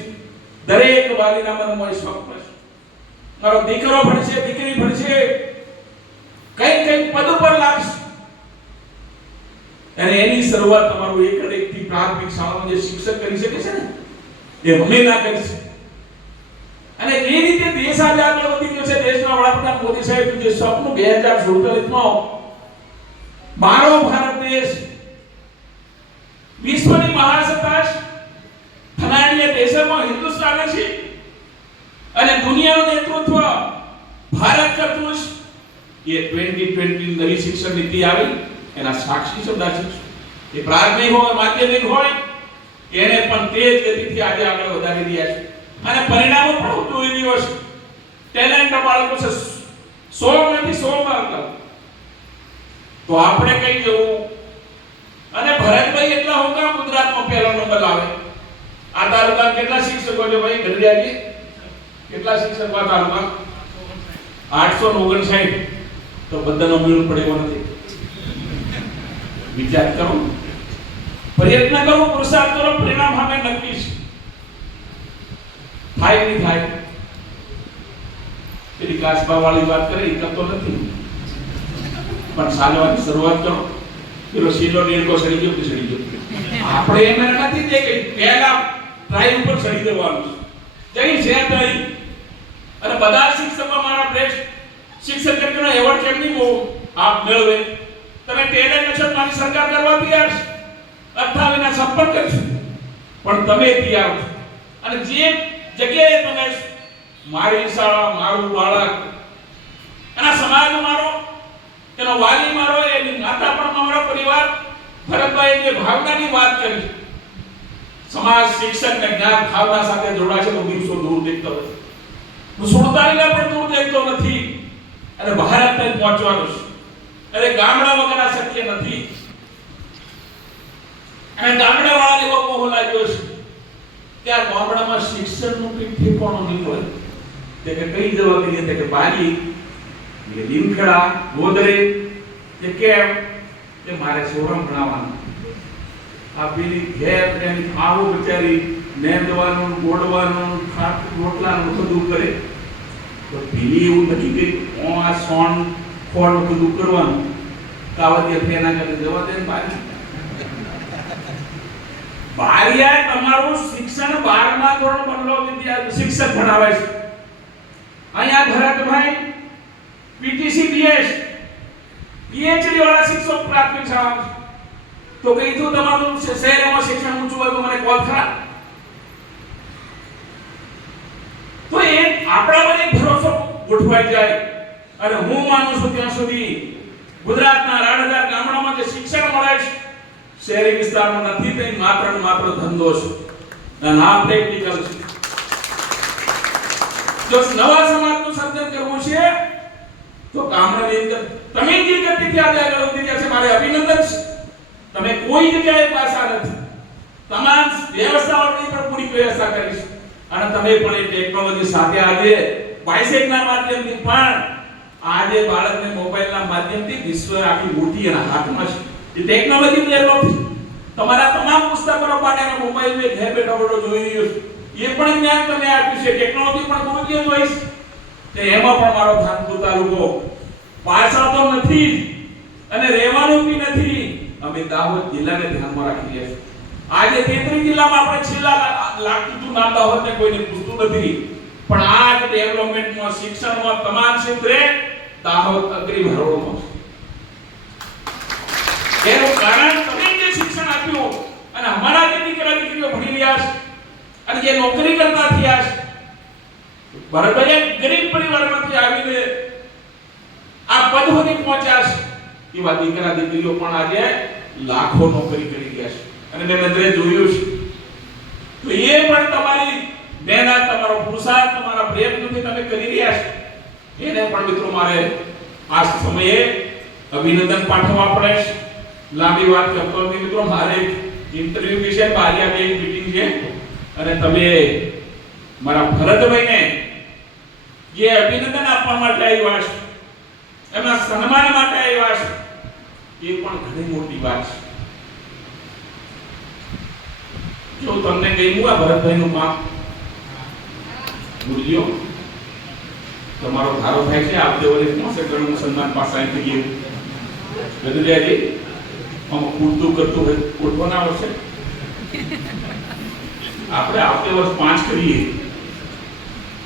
દરેક વાલીના મનમાં શોખ છે, મારો દીકરો ભણશે, દીકરી ભણશે, કઈ પદ ઉપર લાગશે. અને એની શરૂઆત તમારું એકથી પ્રાથમિક શાળામાં જે શિક્ષક કરી શકે છે ને, એ અમે ના કરી છે. અને જે રીતે દેશ આજે આગળ વધી ગયો છે, દેશના વડાપ્રધાન મોદી સાહેબ જે સપનું 2047માં મારો ભારત દેશ વિશ્વની મહાસત્તા છે, ધનાઢ્ય દેશોમાં હિન્દુસ્તાન છે અને દુનિયાનું નેતૃત્વ ભારત કરતું છે. એ 2020 નવી શિક્ષણ નીતિ આવી, એના સાક્ષી શબ્દ છે. એ પ્રાથમિક હોય, માધ્યમિક હોય, એને પણ તેજ ગતિથી આજે આગળ વધારી રહ્યા છે. અને પરિણામો પણ હું જોઈ રહ્યો છું. ટેલેન્ટ બાળકો છે 100 માંથી 100 માર્ક. તો આપણે કઈ જવું? અને ભરતભાઈ એટલા હોકા ગુજરાતમાં પહેલો નંબર લાવે. આ તાલુકા કેટલા શિક્ષકો છે ભાઈ? ગઢડિયાજી કેટલા શિક્ષકો આ તાલુકા? 859. તો બધાનો મેળ પડેવો નથી. વિચાર કરો, પ્રયત્ન કરો, પુરુષાર્થ કરો, પરિણામ સામે નક્કી છે. થાય નહીં થાય. પેલી કાસબા વાળી વાત કરે એ કરતો નથી, પણ સાલવાની શરૂઆત કરો. પેલો સીલો નીરકો સડી ગયો કે સડી ગયો. આપણે એમ નથી દે કે પહેલા ટ્રાય ઉપર સડી દેવાનું છે. જઈ છે તઈ. અને બધા શિક્ષકો મારા બેસ્ટ શિક્ષક તરીકેનો એવોર્ડ કેમ નહીં આપ મેળવે? તમે ટેલેન્ટ છે, મારી સરકાર કરવા તૈયાર છે. 28 ના સંપર્ક કરશું, પણ તમે તૈયાર છો. અને જે જગ્યાએ તમે મારી શાળા, મારું બાળક, એના સમાજ મારો, એનો વાલી મારો, એની માતા પણ મારો પરિવાર, ભરતભાઈ જે ભાવનાની વાત કરી, સમાજ શિક્ષક ને જ્ઞાન ભાવના સાથે જોડાશે તો દિવસો દૂર દેખતો નથી. હું 47 પણ દૂર દેખતો નથી. અને ભારત તક પહોંચવાનું છે. અરે ગામડા વગર આ શક્ય નથી. અને ગામડાવાળાને એવો મોહ લાગ્યો છે કે આ ગામડામાં શિક્ષણનું કંઈ ઠેકાણું નહીં હોય. તે કે કઈ જવા કરીએ તે કે બારી કે લીમખેડા ગોદરે કે કેમ કે મારે સોરમ ભણાવવાનું. આ પેલી ઘેર એની આવો બચારી નેંદવાનું ગોડવાનું રોટલાનું બધું કરે તો પેલી એવું નથી કે આ સોન ખોળ બધું કરવાનું કાવતિયા ફેના કરે જવા દે બારી. બારીયા તમારું શિક્ષણ 12મા ધોરણ બનલો વિદ્યા શિક્ષક ભણાવે છે. અહીંયા ભરતભાઈ પીટીસી બીએસ પીએચડી વાળા શિક્ષક પ્રાથમિક શાળામાં તો કીધું તમારું શહેરમાં શિક્ષણ ઊંચું હોય તો મને કોલ ખરા. તો એ આપણા પર એક ભરોસો ગોઠવાઈ જાય અને હું માનું છું ત્યાં સુધી ગુજરાતના 18,000 ગામડામાં જે શિક્ષણ મળે છે શહેરી વિસ્તારમાં નથી તે માત્ર ને માત્ર ધંધો છે અને આ પ્રેક્ટિકલ છે. જો નવા સમાજનું સર્જન કરવું છે તો ગામડાની અંદર તમે જે ગતિથી આજે આગળ વધી રહ્યા છે મારે અભિનંદન છે. તમે કોઈ જગ્યાએ પાછા નથી. તમામ વ્યવસ્થાઓની પણ પૂરી વ્યવસ્થા કરી છે અને તમે પણ એ ટેકનોલોજી સાથે આજે બાયસેકના માધ્યમથી પણ આજે બાળકને મોબાઈલના માધ્યમથી વિશ્વ આખી મોટી એના હાથમાં છે. એ ટેકનોલોજી ડેવલપ છે. તમારા તમામ પુસ્તકોનો પાઠ એના મોબાઈલમાં ઘરે બેઠા બેઠો જોઈ રહ્યો છે. એ પણ જ્ઞાન તમે આપ્યું છે. ટેકનોલોજી પણ ગુરુજીએ જોઈ છે. તે એમાં પણ મારો ધાનપુર તાલુકો પાછળ તો નથી અને રહેવાનું બી નથી. અમે દાહોદ જિલ્લાને ધ્યાનમાં રાખી રહ્યા છીએ. આજે 33 જિલ્લામાં આપણે છેલ્લા લાગતું નામ દાહોદને કોઈને પૂછતું નથી પણ આ ડેવલપમેન્ટમાં શિક્ષણમાં તમામ ક્ષેત્રે દાહોદ અગ્રી હરોળમાં છે. એનું કારણ તમે જે શિક્ષણ આપ્યું અને અમારા જે દીકરા દીકરીઓ ભણી રહ્યા છે અને જે નોકરી કરતા થયા છે. ભરતભાઈ ગરીબ પરિવારમાંથી આવીને આ પદ સુધી પહોંચ્યા છે. એવા દીકરા દીકરીઓ પણ આજે લાખો નોકરી કરી રહ્યા છે અને મેં નજરે જોયું છે. તો એ પણ તમારી મહેનત તમારો પુરુષાર્થ તમારા પ્રયત્નોથી તમે કરી રહ્યા છો. એને પણ મિત્રો મારે આ સમયે અભિનંદન પાઠવવા પડે છે. લાંબી વાત કરતો નથી મિત્રો. મારે ઇન્ટરવ્યુ વિશે બારિયા એક મીટિંગ છે અને તમે મારા ભરતભાઈને જે અભિનંદન આપવા માટે આવ્યા છે એમના સન્માન માટે આવ્યા છે એ પણ ઘણી મોટી વાત છે. જો તમને કહ્યું આ ભરતભાઈનું કામ ગુરુજીઓ તમારો ધારો થાય છે આવતે વર્ષે મોસે ઘણું સન્માન પાસાઈ થઈ ગયું ગદરિયાજી આમાં પૂરતું કરતું હોય ઉઠવાના વર્ષે આપણે આવતે વર્ષ 5 કરીએ.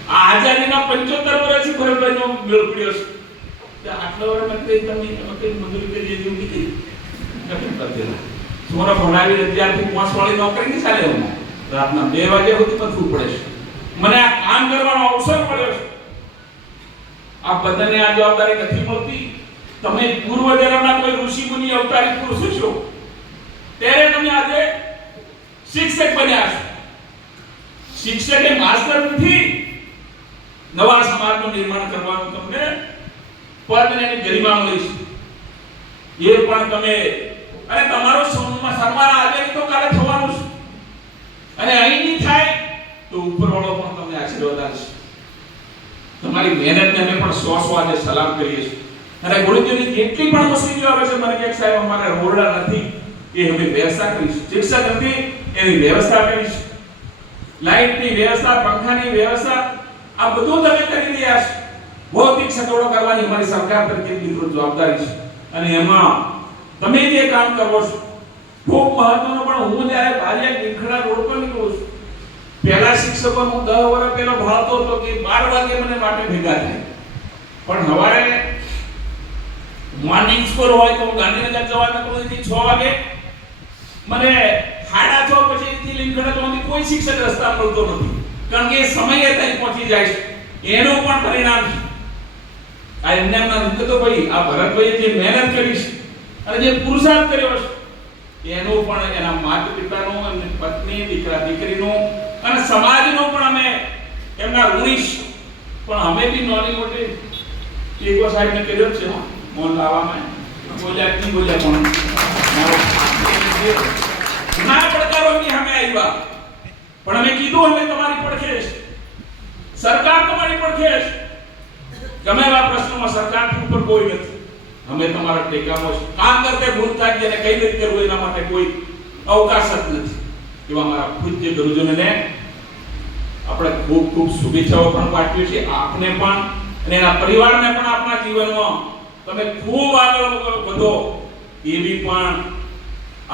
આ આઝાદીના 75 વર્ષથી ભરતભાઈનો મેળ પડ્યો છે. આટલા વર્ષ તમે મજૂરી કરી જેવું નીકળી નથી કરતા. છોરા ભણાવી અત્યારથી 5 વાળી નોકરી નહીં ચાલે. હું રાતના 2 વાગ્યા સુધી પથવું પડે છે. મને આ કામ કરવાનો અવસર મળ્યો છે. આ બધાને આ જવાબદારી નથી મળતી. તમે પૂર્વ જન્મના કોઈ ઋષિ મુનિ અવતારી પુરુષ છો ત્યારે તમે આજે શિક્ષક બન્યા છો. શિક્ષક એ માસ્ટર નથી. નવા સમાજનું નિર્માણ કરવાનું તમને પદ અને એની ગરિમા મળી છે. એ પણ તમે અને તમારો સન્માન આજે તો કાલે થવાનું છે અને અહીં નહીં થાય તો ઉપરવાળો પણ તમને આશીર્વાદ આપશે. તમારી મહેનતને અમે પણ 100 આજે સલામ કરીએ છીએ. અને ગુરુજીની જેટલી પણ મુશ્કેલીઓ આવે છે મને કે સાહેબ અમારે રોરડા નથી એ અમે વ્યવસ્થા કરીશું. શિક્ષક નથી એની વ્યવસ્થા કરીશું. લાઇટની વ્યવસ્થા, પંખાની વ્યવસ્થા આ બધું તમે કરી રહ્યા છો. ભૌતિક સગવડો કરવાની અમારી સરકાર તરફથી મિત્રો જવાબદારી છે અને એમાં તમે જે કામ કરો છો ખૂબ મહત્વનું. પણ હું જ્યારે બારિયા લીમખેડા રોડ પર નીકળું છું પહેલા શિક્ષકો હું 10 વર્ષ પહેલા ભણાવતો હતો કે 12 વાગે મને માટે ભેગા થાય પણ સવારે મોર્નિંગ સ્કૂલ હોય તો ગાંધીનગર જવા નીકળું 6 વાગે મને 6:30 પછી લીમખેડા જવાની કોઈ શિક્ષક રસ્તા મળતો નથી કારણ કે સમયે ત્યાં પહોંચી જાય છે. એનું પણ પરિણામ છે. આ એમના તો ભાઈ આ ભરતભાઈએ જે મહેનત કરી છે અને જે પુરુષાર્થ કર્યો છે એનું પણ એના માતા પિતાનું અને પત્ની દીકરા દીકરીનું અને સમાજનું પણ અમે એમના ઋણી છીએ. પણ અમે બી નાની મોટી ટેકો સાહેબને કર્યો છે મોન લાવવામાં બોલ્યા નહીં બોલ્યા પણ ઘણા પડકારો એમની સામે આવ્યા, પણ અમે કીધું અમે તમારી પડખે છે, સરકાર તમારી પડખે છે. ગમે એવા પ્રશ્નોમાં સરકારથી ઉપર કોઈ નથી, અમે તમારા ટેકામાં છે. કામ કરતે ભૂલ થાય જેને કઈ રીતે કરવું એના માટે કોઈ અવકાશ જ નથી. એવા મારા પૂજ્ય ગુરુજનોને આપણે ખૂબ ખૂબ શુભેચ્છાઓ પણ પાઠવી છે, આપને પણ અને એના પરિવારને પણ આપના જીવનમાં તમે ખૂબ આગળ વધો એવી પણ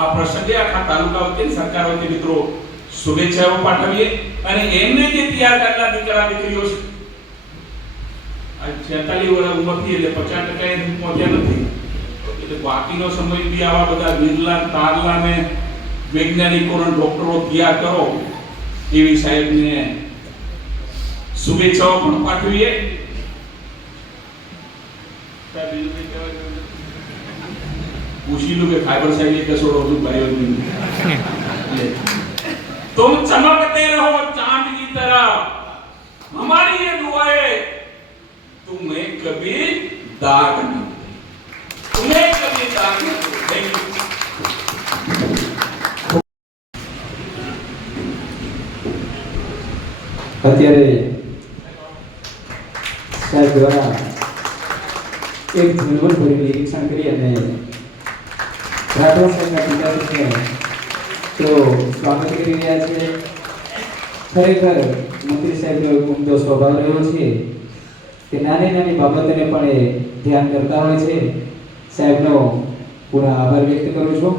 આ પ્રસંગે આખા તાલુકા વતી સરકાર વતી મિત્રો શુભેચ્છાઓ પાઠવીએ. અને એમને જે તૈયાર કરેલા દીકરા દીકરીઓ છે આ 46 વર્ષ ઉંમરથી એટલે 50% એ પહોંચ્યા નથી, એટલે બાકીનો સમય બી આવા બધા વિરલા તારલા ને વૈજ્ઞાનિકો અને ડોક્ટરો તૈયાર કરો એવી સાહેબને શુભેચ્છાઓ પણ પાઠવીએ. पूछी लो कि फाइबर साइड के कसोड़ो दूध भाई और तुम चमकते रहो चांद की तरह, हमारी ये दुआ है तुम्हें कभी दाग न तुम्हें कभी दाग न देंगे. અત્યારે સાહેબ દ્વારા એક ઝીણવટભર્યું નિરીક્ષણ કરી અને રાઠોડ સાહેબના પિતાશ્રીને તો સ્વાગત કરી રહ્યા છે. ખરેખર મંત્રી સાહેબનો એક ઉમદો સ્વભાવ રહ્યો છે કે નાની નાની બાબતોને પણ એ ધ્યાન કરતા હોય છે. સાહેબનો પૂરા આભાર વ્યક્ત કરું છું.